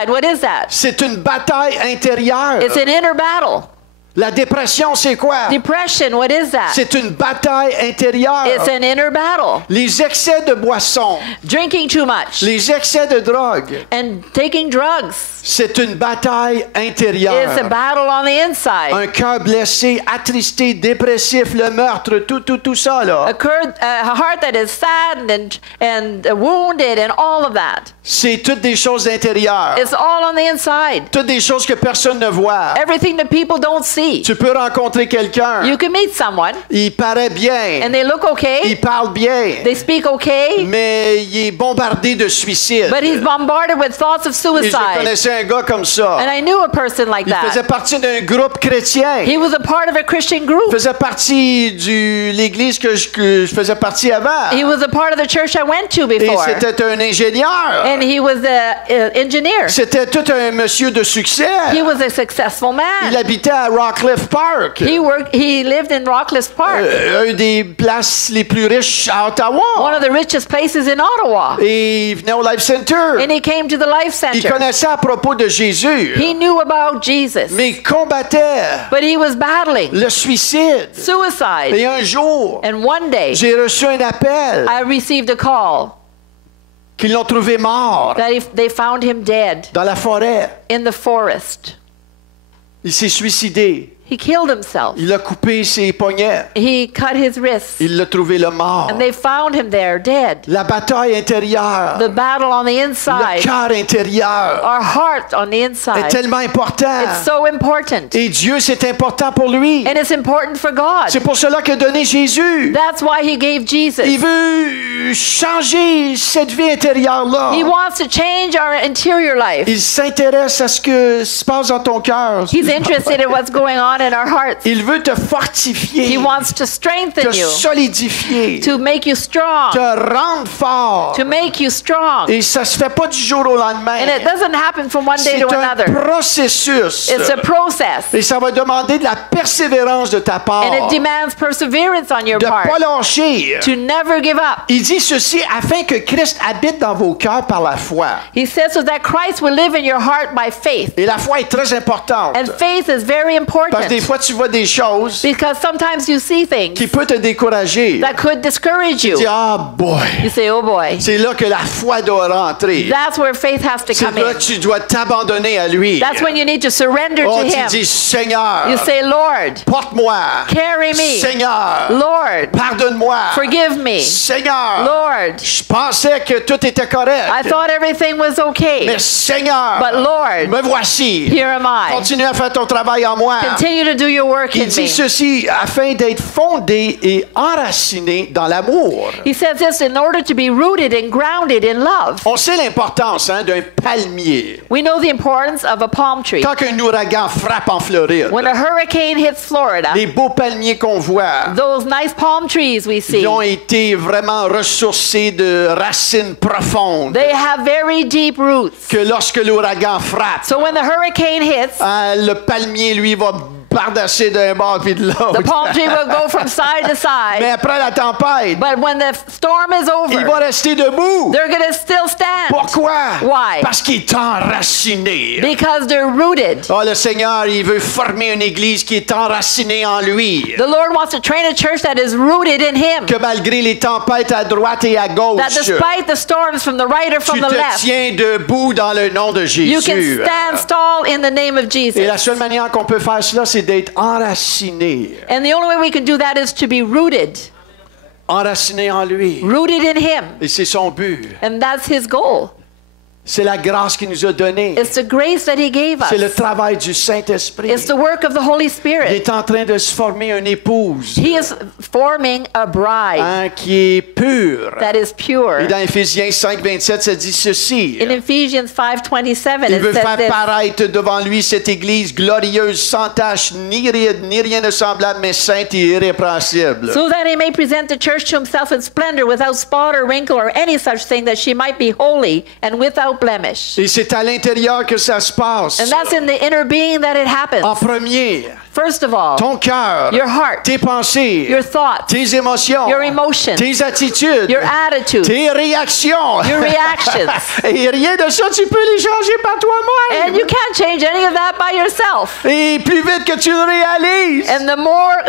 what is that? C'est une bataille intérieure. It's an inner battle. La dépression, c'est quoi? Depression, what is that? C'est une bataille intérieure. It's an inner battle. Les excès de boisson, Drinking too much les excès de drogue, and taking drugs. c'est une bataille intérieure. It's a battle on the inside. Un cœur blessé, attristé, dépressif, le meurtre, tout ça, là. A heart that is saddened and wounded and all of that. C'est toutes des choses intérieures. It's all on the inside. Toutes des choses que personne ne voit. Everything that people don't see. Tu peux rencontrer quelqu'un. You can meet someone Il paraît bien. and they look okay, Il parle bien. they speak okay, Mais il est bombardé de suicides. but he's bombarded with thoughts of Et je suicide. connaissais un gars comme ça. And I knew a person like Il faisait that. partie d'un groupe chrétien. He was a part of a Christian Il group. faisait partie de l'église que je faisais partie avant. He was a part of the church I went to Et before. c'était un ingénieur. And he was an engineer. C'était tout un monsieur de succès. He was a successful Il man. habitait à Rockcliffe Park. He lived in Rockcliffe Park, Un des places les plus riches à one Ottawa. of the richest places in Ottawa. Et il venait au Life Center. And he came to the Life Il Center. connaissait à propos de Jésus. He knew about Jesus, Mais il combattait but he was battling le suicide. suicide. Et un jour, And one day, j'ai reçu un appel I received a call qu'ils l'ont trouvé mort that they found him dead dans la forêt. in the forest. Il s'est suicidé. He killed himself. Il a coupé ses poignets. He cut his wrists. Il l'a trouvé le mort. And they found him there, dead. La bataille intérieure, The battle on the le inside, cœur intérieur our heart on the est inside. tellement important. It's so important. Et Dieu, c'est important pour lui. And it's important for God. C'est pour cela qu'il a donné Jésus. That's why he gave Il Jesus. veut changer cette vie intérieure-là. He wants to change our interior life. Il s'intéresse à ce que se passe dans ton cœur. He's interested in what's going on in our hearts. Il veut te fortifier, He wants to te strengthen you, solidifier, to make you strong, te rendre fort. to make you strong. Et ça se fait pas du jour au lendemain. And it doesn't happen from one day C'est to un another. processus. It's a process. Et ça va demander de la persévérance de ta part. And it demands perseverance on your De ne part. pas lâcher. To never give up. Il dit ceci afin que Christ habite dans vos cœurs par la foi. He says so that Christ will live in your heart by faith. Et la foi est très importante. And faith is very Parce que des important. fois, tu vois des choses Because sometimes you see things qui peuvent te décourager. that could discourage Tu dis, you. ah boy, You say, oh boy. c'est là que la foi doit rentrer. That's where faith has to C'est come là in. que tu dois t'abandonner à lui. That's when you need to surrender Oh, to tu Him. dis, Seigneur, You say, Lord, porte-moi. carry me. Seigneur, Lord, pardonne-moi. forgive me. Seigneur, Lord, je pensais que tout était correct. I thought everything was okay. Mais Seigneur, But Lord, me voici. here am I. Continue à faire ton travail en moi. Continue to do your work Il in dit me. ceci afin d'être fondé et enraciné dans l'amour. He says this in order to be rooted and grounded in love. On sait l'importance d'un palmier. We know the importance of a palm tree. Quand un ouragan frappe en Floride, When a hurricane hits Florida, les beaux palmiers qu'on voit, those nice palm trees we see, ils ont été vraiment ressourcés de racines profondes. they have very deep roots. Que lorsque l'ouragan frappe, So when the hurricane hits, le palmier, lui, va pardasser d'un bord puis de l'autre. the palm tree will go from side to Mais side. après la tempête, But when the storm is il va over, rester debout. they're going to still stand. Pourquoi? Why? Parce qu'il est enraciné. Because they're rooted. Oh, le Seigneur, il veut former une église qui est enracinée en lui. The Lord wants to train a church that is rooted in Him. Que malgré les tempêtes à droite et à gauche, That despite the storms from the right or from tu the te left, tiens debout dans le nom de you can Jésus. stand tall in the name of Et la Jesus. seule manière qu'on peut faire cela, c'est d'être enraciné. And the only way we can do that is to be rooted. Enraciné en lui. Rooted in Him. Et c'est son but. And that's His goal. C'est la grâce qu'il nous a donnée. It's the grace that He gave C'est le us. travail du Saint-Esprit. It's the work of the Holy Il Spirit. est en train de se former une épouse He is forming a bride qui est pure. that is pure. Et dans Éphésiens 5, 27, ça dit ceci. In Ephesians 5:27, Il it veut says faire this. paraître devant lui cette église glorieuse, sans tache, ni ride, ni rien de semblable, mais sainte et irrépréhensible. So that He may present the church to Himself in splendor, without spot or wrinkle or any such thing, that she might be holy and without blemish. Et c'est à l'intérieur que ça se passe. And that's in the inner being that it En happens. premier, First of all, ton cœur, your heart, tes pensées, your thoughts, tes émotions, your emotions, tes attitudes, your attitude, tes réactions. your reactions. Et rien de ça, tu peux les changer par toi-même. And you can't change any of that by yourself. Et plus vite que tu le réalises, And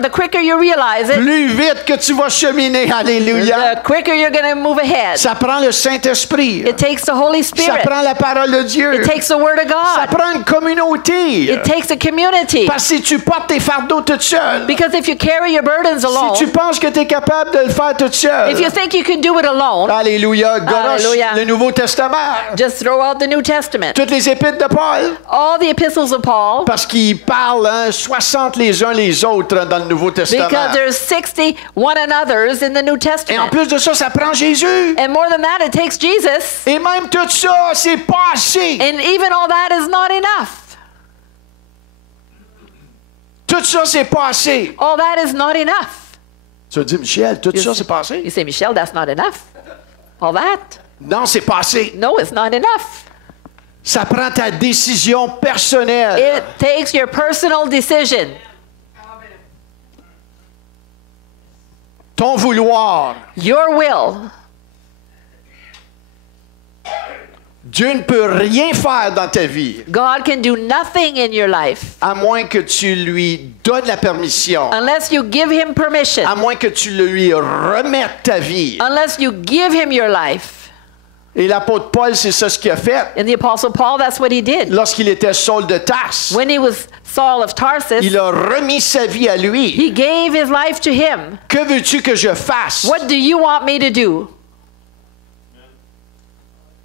the quicker you realize it, plus vite que tu vas cheminer. Alléluia. the quicker you're going to move ahead. Ça prend le Saint-Esprit. It takes the Holy Ça Spirit. prend la parole de Dieu. It takes the Word of Ça God. prend une communauté. It takes a community. Parce que si tu portes tes fardeaux toute seule, Because if you carry your burdens si alone, tu penses que tu es capable de le faire toute seule, if you think you can do it alone, Alléluia, goroche Alléluia. le Nouveau Testament, just throw out the New Testament. toutes les épîtres de Paul, All the epistles of Paul, parce qu'ils parlent 60 les uns les autres dans le Nouveau Testament. because there's 60 one another's in the New Et en Testament. plus de ça, ça prend Jésus. And more than that, it takes Jesus. Et même tout ça, c'est pas assez. And even all that is not enough. Tout ça, c'est pas assez. All that is not enough. Tu dis, Michel, tout You ça, s- c'est pas assez? You say, Michelle, that's not enough. All that? Non, c'est pas assez. No, it's not enough. Ça prend ta décision personnelle. It takes your personal decision. Ton vouloir. Your will. Dieu ne peut rien faire dans ta vie God can do nothing in your life à moins que tu lui donnes la permission, unless you give Him permission, à moins que tu lui remettes ta vie. unless you give Him your life. Et l'apôtre Paul, c'est ça ce qu'il a fait And the Apostle Paul, that's what he did. lorsqu'il était Saul de Tarse. When he was Saul of Tarsus. Il a remis sa vie à lui. He gave his life to him. Que veux-tu que je fasse? What do you want me to do?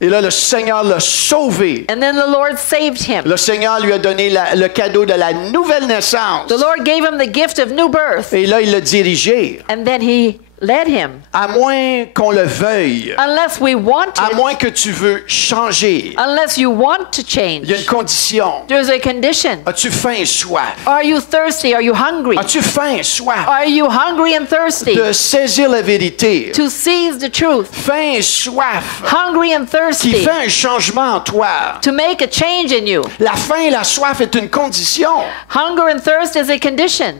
Et là, le Seigneur l'a sauvé. And then the Lord saved him. Le Seigneur lui a donné le cadeau de la nouvelle naissance. The Lord gave him the gift of new birth. Et là, il l'a dirigé. And then he led him. À moins qu'on le veuille, Unless we want à it, moins que tu veux changer, unless you want to il y a une change, condition. there's a condition. As-tu faim et soif? Are you thirsty? Are you hungry? As-tu faim et soif Are you hungry and thirsty de saisir la vérité? to seize the truth? Faim et soif Hungry and qui thirsty fait un changement en toi. to make a change in you. La faim et la soif est une condition. Hunger and thirst is a condition.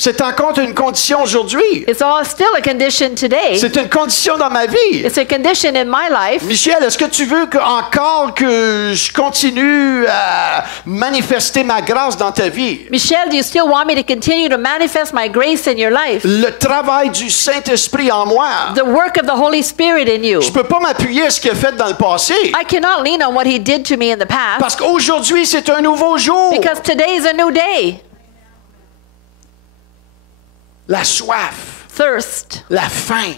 C'est encore une condition aujourd'hui. It's all still a condition today. C'est une condition dans ma vie. It's a condition in my life. Michel, est-ce que tu veux encore que je continue à manifester ma grâce dans ta vie? Michelle, do you still want me to continue to manifest my grace in your life? Le travail du Saint-Esprit en moi. The work of the Holy Spirit in you. Je peux pas m'appuyer à ce qu'il a fait dans le passé. I cannot lean on what he did to me in the past Parce qu'aujourd'hui, c'est un nouveau jour. because today is a new day. La soif, Thirst, la faim,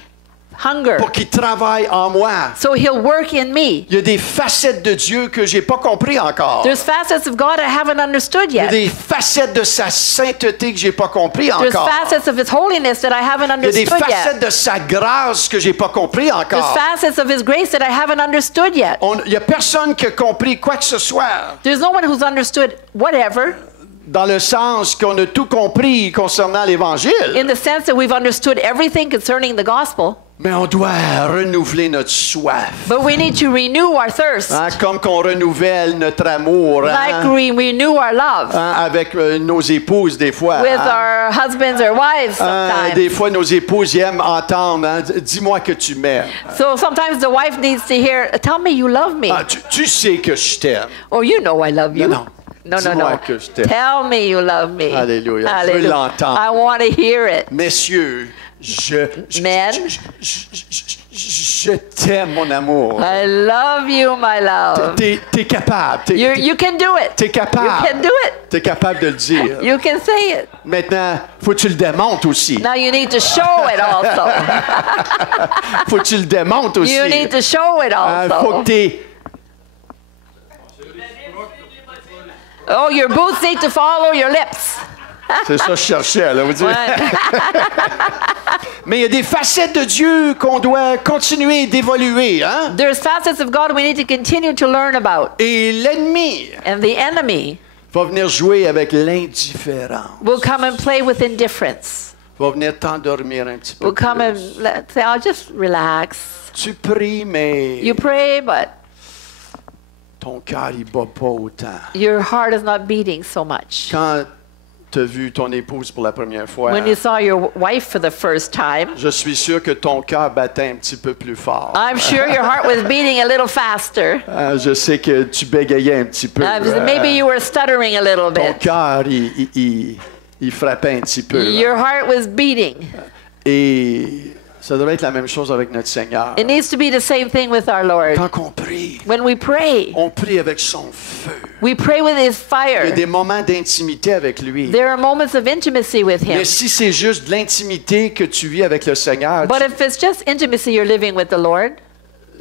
hunger. pour qu'il travaille en moi. So he'll work in me. Il y a des facettes de Dieu que j'ai pas compris encore. There's facets of God I haven't understood Il y a yet. des facettes de sa sainteté que j'ai pas compris There's encore. facets of his holiness that I haven't Il y a des understood facettes yet. de sa grâce que j'ai pas compris There's encore. facets of his grace that I haven't understood yet. Il y a personne qui a compris quoi que ce soit. There's no one who's understood whatever Dans le sens qu'on a tout compris concernant l'Évangile. in the sense that we've understood everything concerning the gospel. Mais on doit renouveler notre soif. But we need to renew our thirst, Hein, comme qu'on renouvelle notre amour, like hein, we renew our love hein, avec nos épouses des fois. with hein. our husbands or wives Hein, sometimes. des fois, nos épouses ils aiment entendre, hein, dis-moi que tu m'aimes. So sometimes the wife needs to hear, tell me you love me. Ah, tu sais que je t'aime. Oh, you know I love you. Non, No, dis-moi que je t'aime. Tell me you love me. Alléluia. Je veux l'entendre. I want to hear it. Messieurs, Men. je t'aime, mon amour. I love you, my love. T'es capable. You can do it. T'es capable. You can do it. T'es capable de le dire. You can say it. Maintenant, faut que tu le démontres aussi. Now you need to show it also. Faut que tu le démontres aussi. You need to show it Faut also. que t'es... Oh, your boots need to follow your lips. C'est ça que je cherchais, là, vous dites. Ouais. Mais il y a des facettes de Dieu qu'on doit continuer d'évoluer, hein? There's facets of God we need to continue to learn about. Et l'ennemi And the enemy va venir jouer avec l'indifférence. will come and play with indifference. Va venir t'endormir un petit peu Will come and plus. say, I'll just relax. Tu pries, mais You pray, but ton cœur, il bat pas autant. your heart is not beating so much. Quand tu as vu ton épouse pour la première fois, When you saw your wife for the first time, je suis sûr que ton cœur battait un petit peu plus fort. I'm sure your heart was beating a little faster. Je sais que tu bégayais un petit peu. Maybe you were stuttering a little Ton bit. cœur, il frappait un petit peu. Your heart was beating. Et ça devrait être la même chose avec notre Seigneur. It needs to be the same thing with our Lord. Quand on prie, When we pray, on prie avec son feu. we pray with His Il y a fire. des moments d'intimité avec lui. There are moments of intimacy with Him. Mais si c'est juste de l'intimité que tu vis avec le Seigneur, But if it's just intimacy you're living with the Lord,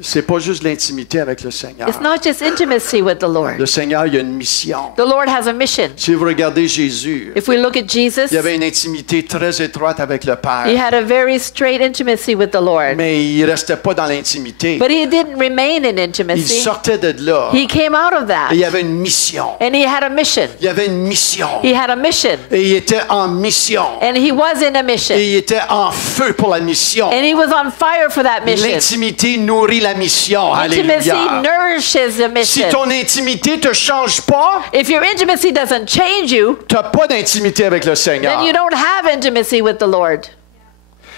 c'est pas juste de l'intimité avec le Seigneur. it's not just intimacy with the Le Lord. Seigneur, il y a une mission. The Lord has a mission. Si vous regardez Jésus, If we look at Jesus, il y avait une intimité très étroite avec le He Père. had a very straight intimacy with the Lord. Mais il restait pas dans l'intimité. But He didn't remain in Il intimacy. sortait de là. He came out of Et that. il y avait une mission. And He had a mission. Il y avait une mission. He had a mission. Et il était en mission. And He was in a mission. Et il était en feu pour la mission. And He was on fire for that mission. L'intimité nourrit la mission. Intimacy Alléluia. nourishes the Si mission. ton intimité te change pas, If your intimacy doesn't change you, tu n'as pas d'intimité avec le Seigneur. then you don't have intimacy with the Lord.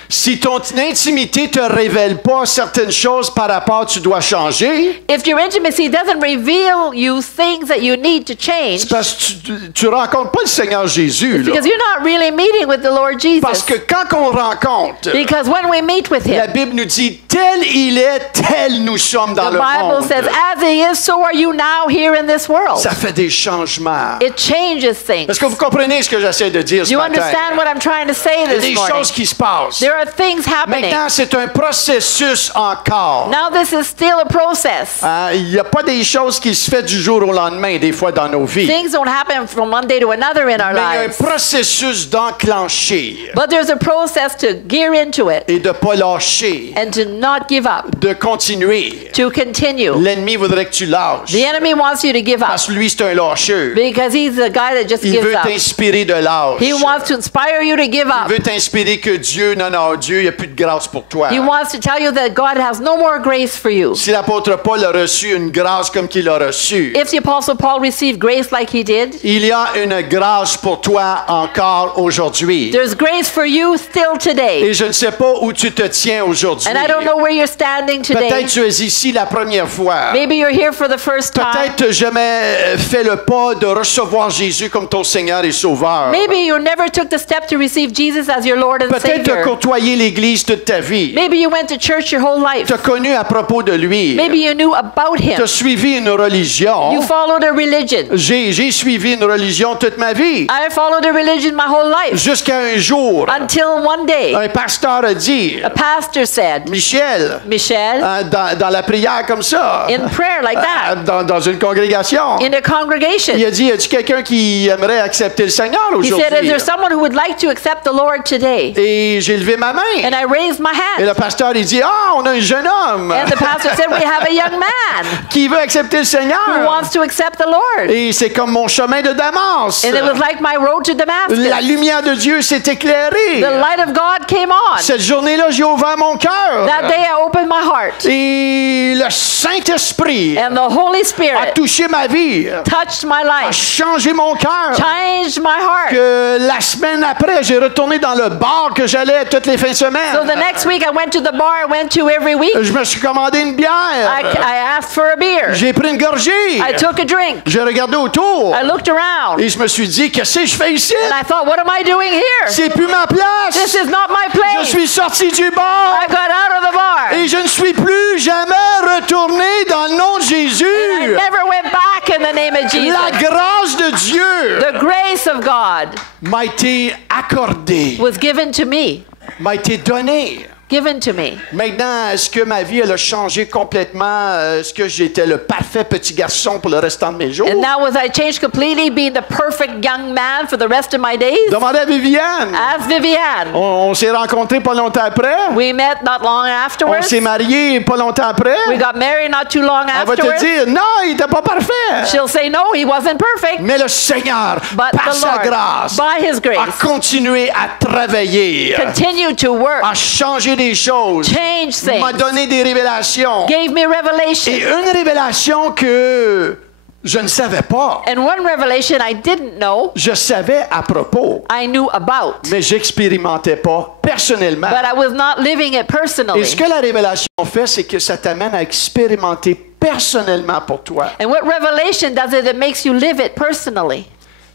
Si ton intimité te révèle pas certaines choses par rapport tu dois changer, If your intimacy doesn't reveal you things that you need to change, c'est parce que tu rencontres pas le Seigneur Jésus. Là. because you're not really meeting with the Lord Parce Jesus. que quand on rencontre, Because when we meet with la Him, Bible nous dit tel il est, tel nous sommes dans The le Bible monde. says, as he is, so are you now here in this world. Ça fait des changements. It changes things. Est-ce que vous comprenez ce que j'essaie de dire ce You matin? understand what I'm trying to say Il y a this des morning? choses qui se passent. There are things happening. Maintenant, c'est un processus encore. Now this is still a process. Il n'y a pas des choses qui se font du jour au lendemain, des fois, dans nos vies. Things don't happen from one day to another in our Mais il y a un lives. processus d'enclencher But there's a process to gear into it et de ne pas lâcher, and to not give up, de continuer. to continue. L'ennemi voudrait que tu lâches. The enemy wants you to give up Parce que lui, c'est un lâcheux. because he's the guy that just Il gives veut up. t'inspirer de lâche. He wants to inspire you to give Il up. veut t'inspirer que Dieu, non, Dieu, il n'y a plus de grâce pour toi. He wants to tell you that God has no more grace for you. Si l'apôtre Paul a reçu une grâce comme qu'il a reçu, If the Apostle Paul received grace like he did, il y a une grâce pour toi encore aujourd'hui. there's grace for you still today. Et je ne sais pas où tu te tiens aujourd'hui. And I don't know where you're standing today. Peut-être tu es ici la première fois. Maybe you're here for the first time. Peut-être tu n'as jamais fait le pas de recevoir Jésus comme ton Seigneur et Sauveur. Maybe you never took the step to receive Jesus as your Lord and Peut-être tu as Savior. côtoyé l'Église toute ta vie. Maybe you went to church your whole life. Tu as connu à propos de lui. Maybe you knew about Tu him. as suivi une religion. You followed a religion. J'ai suivi une religion toute ma vie. I followed a religion my whole life Jusqu'à un jour, until one day un pasteur a dit, a pastor said, Michel, Michelle, dans la prière comme ça, in prayer like that, dans une congrégation, in a congregation, il a dit, y a-t-il quelqu'un qui aimerait accepter le Seigneur he said, is aujourd'hui? there someone who would like to accept the Lord today? Et j'ai levé ma main. And I raised my Et le hand. pasteur, il dit, on a un jeune homme And the pastor said, we have a young man qui veut accepter le who Seigneur. wants to accept the Lord. Et c'est comme mon chemin de Damas. And it was like my road to La Damascus. lumière de Dieu s'est éclairée. The light of God came on. Cette journée-là, j'ai ouvert mon cœur. That day I opened my heart. Et le Saint-Esprit And the Holy a Spirit touché ma vie, touched my a life, changé mon cœur. changed my heart. Que la semaine après, j'ai retourné dans le bar que j'allais toutes les fins de semaine. So the next week I went to the bar I went to every week. Je me suis commandé une bière. I asked for a beer. J'ai pris une gorgée. I took a drink. J'ai regardé autour. I looked around. Et je me suis dit, qu'est-ce que je fais ici? And I thought, what am I doing here? C'est plus ma This place. is not my Je place. suis sorti du bar. I got out of the bar. Et je ne suis plus jamais retourné dans le nom de And I Jésus. never went back in the name of Jesus. La grâce de Dieu The grace of God m'a été accordée, was given to me. m'a été donnée. Given to me. Maintenant, est-ce que ma vie elle a changé complètement? Est-ce que j'étais le parfait petit garçon pour le restant de mes jours? And now was I changed completely, being the perfect young man for the rest of my days? Demandez à Viviane. Ask Viviane. On s'est rencontrés pas longtemps après. We met not long On afterwards. s'est mariés pas longtemps après. We got married not too long Elle va te afterwards. dire, non, il n'était pas parfait. She'll say, no, he wasn't perfect. Mais le Seigneur, But par the sa Lord, grâce, by his a grace, continué à travailler, continued to work, a changé des choses, changed things, m'a donné des révélations. gave me revelation. Et une révélation que je ne savais pas. And one revelation I didn't know, Je savais à propos, I knew about. mais j'expérimentais pas personnellement. But I was not living it Et personally. ce que la révélation fait, c'est que ça t'amène à expérimenter personnellement pour toi. And what revelation does it that makes you live it personally?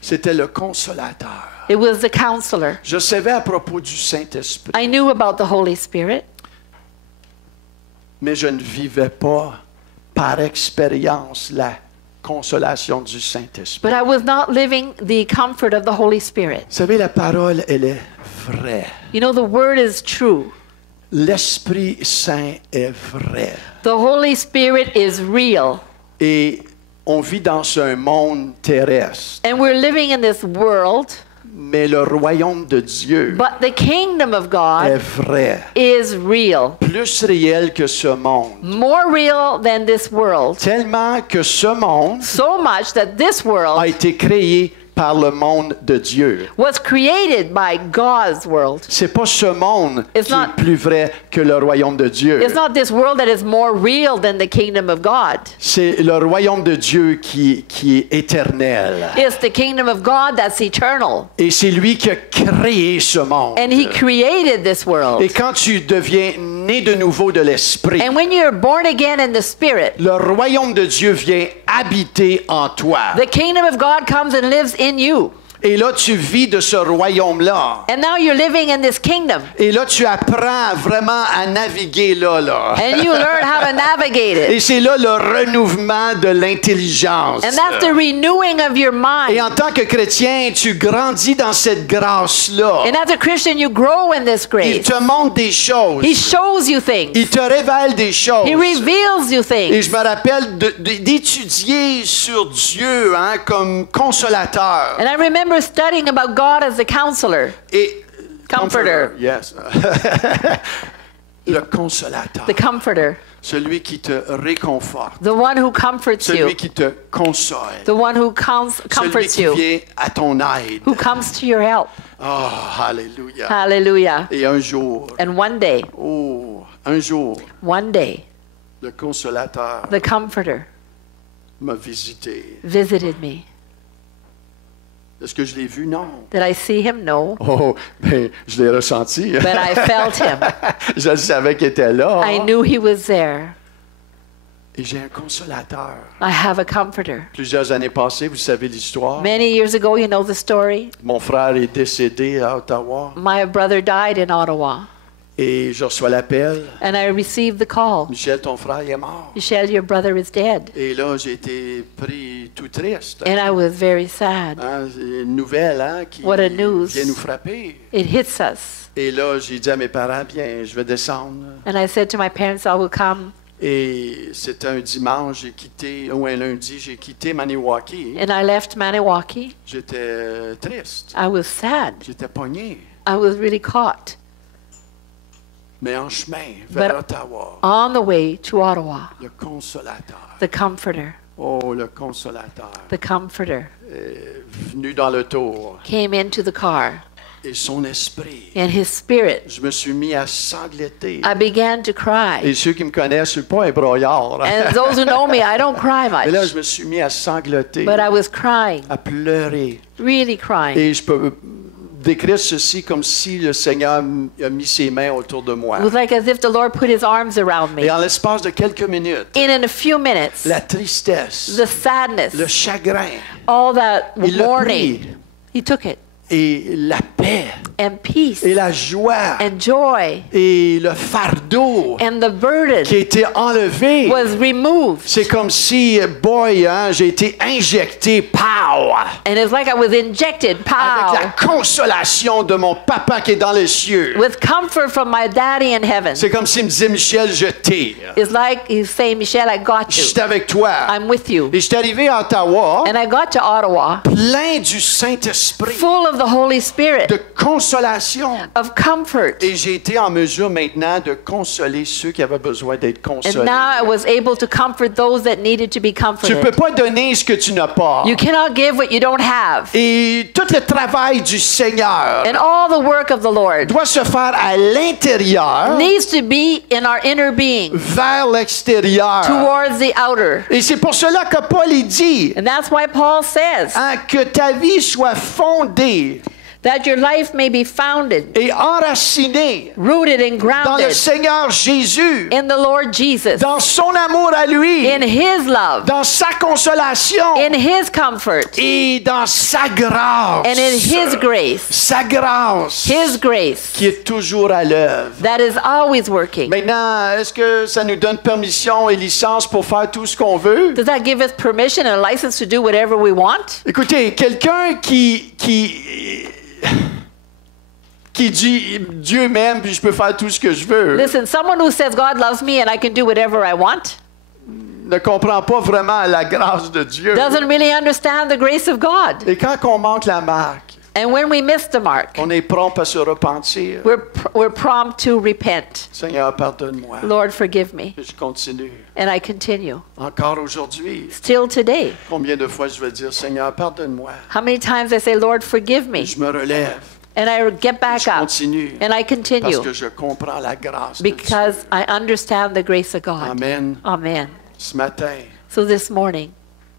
C'était le consolateur. It was the counselor. Je savais à propos du Saint-Esprit, I knew about the Holy Spirit, mais je ne vivais pas par expérience la consolation du Saint-Esprit. but I was not living the comfort of the Holy Spirit. Vous savez, la parole, elle est vraie. You know, the word is true. L'Esprit Saint est vrai. The Holy Spirit is real. Et on vit dans un monde terrestre. And we're living in this world, Mais le royaume de Dieu but the kingdom of est God vrai. is real. Plus réel que ce monde. More real than this world. Tellement que ce monde So much that this world a été créé par le monde de Dieu. was created by God's world. C'est pas ce monde It's qui not- est plus vrai que le royaume de Dieu. It's not this world that is more real than the kingdom of God. C'est le royaume de Dieu qui est éternel. It's the kingdom of God that's eternal. Et c'est lui qui a créé ce monde. And he created this world. Et quand tu deviens né de nouveau de l'Esprit, And when you're born again in the Spirit, le royaume de Dieu vient habiter en toi. the kingdom of God comes and lives in you. Et là, tu vis de ce royaume-là. And now you're living in this kingdom. Et là, tu apprends vraiment à naviguer là. And you learn how to navigate Et it. c'est là le renouvellement de l'intelligence. And that's the renewing of your Et en mind. tant que chrétien, tu grandis dans cette grâce-là. And as a Christian, you grow in this Il grace. te montre des choses. He shows you things. Il te révèle des choses. He reveals you Et things. je me rappelle d'étudier sur Dieu comme consolateur. And I remember studying about God as a counselor, Et Comforter. Yes. Le consolateur. the comforter, Celui qui te réconforte. the one who comforts Celui you, qui te console. the one who Celui comforts qui you, vient à ton aide. who comes to your help. Oh, alléluia. Hallelujah. Et un jour, And one day, un jour, le consolateur the comforter m'a visité. visited me. Est-ce que je l'ai vu? Non. Did I see him? No. Oh, ben, je l'ai ressenti. But I felt him. Je le savais qu'il était là. I knew he was there. Et j'ai un consolateur. I have a comforter. Plusieurs années passées, vous savez l'histoire. Many years ago, you know the story. Mon frère est décédé à Ottawa. My brother died in Ottawa, Et je reçois l'appel. and I received the call. Michel, ton frère il est mort. Michelle, your brother is dead. Et là, j'ai été pris tout triste. And I was very sad. Hein, c'est une nouvelle qui What a news. vient nous frapper. It hits us. Et là, j'ai dit à mes parents, bien, je vais descendre. And I said to my parents, I will come. Et c'était un dimanche, j'ai quitté, ou un lundi, j'ai quitté Maniwaki. And I left Maniwaki. J'étais triste. I was sad. J'étais pogné. I was really caught. Mais en chemin vers But Ottawa, on the way to Ottawa, le consolateur, the comforter, oh, le consolateur, the comforter est venu dans le tour. came into the car. Et son esprit, And his spirit, je me suis mis à sangloter. I began to Et cry. ceux qui me connaissent, je ne suis pas un broyard. And those who know me, I don't cry Mais là, much. je me suis mis à sangloter, But I was crying, à pleurer. really crying. Et je peux décrire ceci comme si le Seigneur a mis ses mains autour de moi. It was like as if the Lord put his arms around me. Et en l'espace de quelques minutes, In a few minutes, la tristesse, the sadness, le chagrin, all that il l'a mourning, pris. he took it. Et la paix, And peace, et la joie, and joy, et le fardeau and the burden qui a été enlevé. was removed. C'est comme si, boy, j'ai été injecté, pow, And it's like I was injected, avec la pow, consolation de mon papa qui est dans les cieux. with comfort from my daddy in heaven. C'est comme s'il me disait, Michel, je t'ai. It's like he's saying, Michelle, I got Je you. suis avec toi. I'm with you. Et je suis arrivé à Ottawa, And I got to Ottawa, plein du Saint-Esprit, full of the Holy Spirit, de consolation. of comfort. Et j'ai été en mesure maintenant de consoler ceux qui avaient besoin d'être And consolés. now I was able to comfort those that needed to be Tu ne peux comforted. pas donner ce que tu n'as pas. You cannot give what you don't have. Et tout le travail du Seigneur And all the work of the Lord doit se faire à l'intérieur needs to be in our inner being, vers l'extérieur. towards the outer. Et c'est pour cela que Paul il dit And that's why Paul says que ta vie soit fondée that your life may be founded, et enracinée rooted and dans le grounded Seigneur Jésus, in the Lord Jesus, dans son amour à lui, in His love, dans sa consolation in His comfort, et dans sa grâce. and in His grace. Sa grâce His grace qui est toujours à l'œuvre. that is always working. Maintenant, est-ce que ça nous donne permission et licence pour faire tout ce qu'on veut? Does that give us permission and a license to do whatever we want? Écoutez, quelqu'un qui dit Dieu m'aime puis je peux faire tout ce que je veux Listen, someone who says God loves me and I can do whatever I want ne comprend pas vraiment la grâce de Dieu. doesn't really understand the grace of God. Et quand on manque la marque, And when we miss the mark, on est prompt à se repentir. we're prompt to repent. Seigneur, pardonne-moi. Lord, forgive me. Et je continue. And I continue. Encore aujourd'hui, Still today. combien de fois je vais dire Seigneur, pardonne-moi. How many times I say, Lord, forgive me. Et je me relève. And I get Et back je up. continue. And I Parce continue. que je comprends la grâce de Dieu. Because I understand the grace of God. Amen. Amen. Ce matin, So this morning,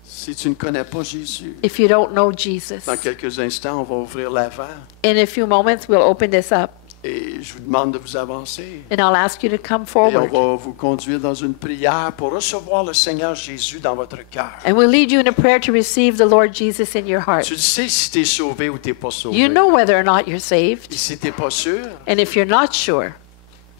si tu ne connais pas Jésus, if you don't know Jesus, dans quelques instants, on va ouvrir l'avant. in a few moments we'll open this up. Et je vous demande de vous avancer. And I'll ask you to come Et on forward. va vous conduire dans une prière pour recevoir le Seigneur Jésus dans votre cœur. And we'll lead you in a prayer to receive the Lord Jesus in your heart. Tu le sais si tu es sauvé ou tu n'es pas sauvé. You know whether or not you're saved. Et si tu n'es pas sûr, And if you're not sure,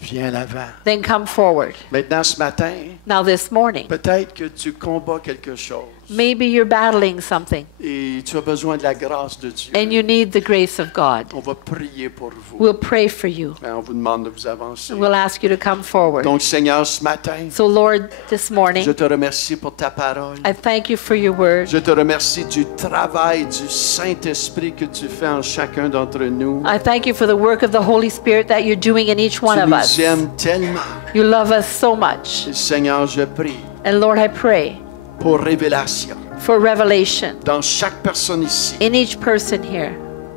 viens à l'avant. then come forward. Maintenant, ce matin, Now, this morning, peut-être que tu combats quelque chose maybe you're battling something et tu as besoin de la grâce de Dieu. and you need the grace of God. On va prier pour vous. We'll pray for you. Et on vous demande de vous avancer. We'll ask you to come forward. Donc, Seigneur, ce matin, So, Lord, this je morning, te remercie pour ta parole. I thank you for your word. Je te remercie du travail du Saint-Esprit que tu fais en chacun d'entre nous. I thank you for the work of the Holy Spirit that you're doing in each one Tu of nous us. aimes tellement. You love us so much. Et Seigneur, je prie And Lord, I pray pour révélation for revelation dans chaque personne ici. in each person here,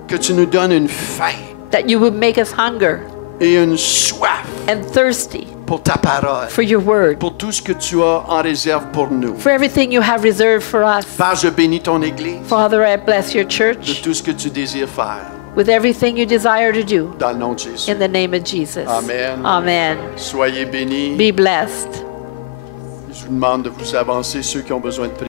Que tu nous donnes une faim that you would make us hunger et une soif and thirsty pour ta parole, for your word, pour tout ce que tu as en réserve pour nous. for everything you have reserved for us. Père, je bénis ton Église Father, I bless your de church tout ce que tu désires faire. with everything you desire to do. Dans le nom de Jésus. In the name of Jesus. Amen. Amen. Soyez bénis. Be blessed. Je vous demande de vous avancer, ceux qui ont besoin de prier.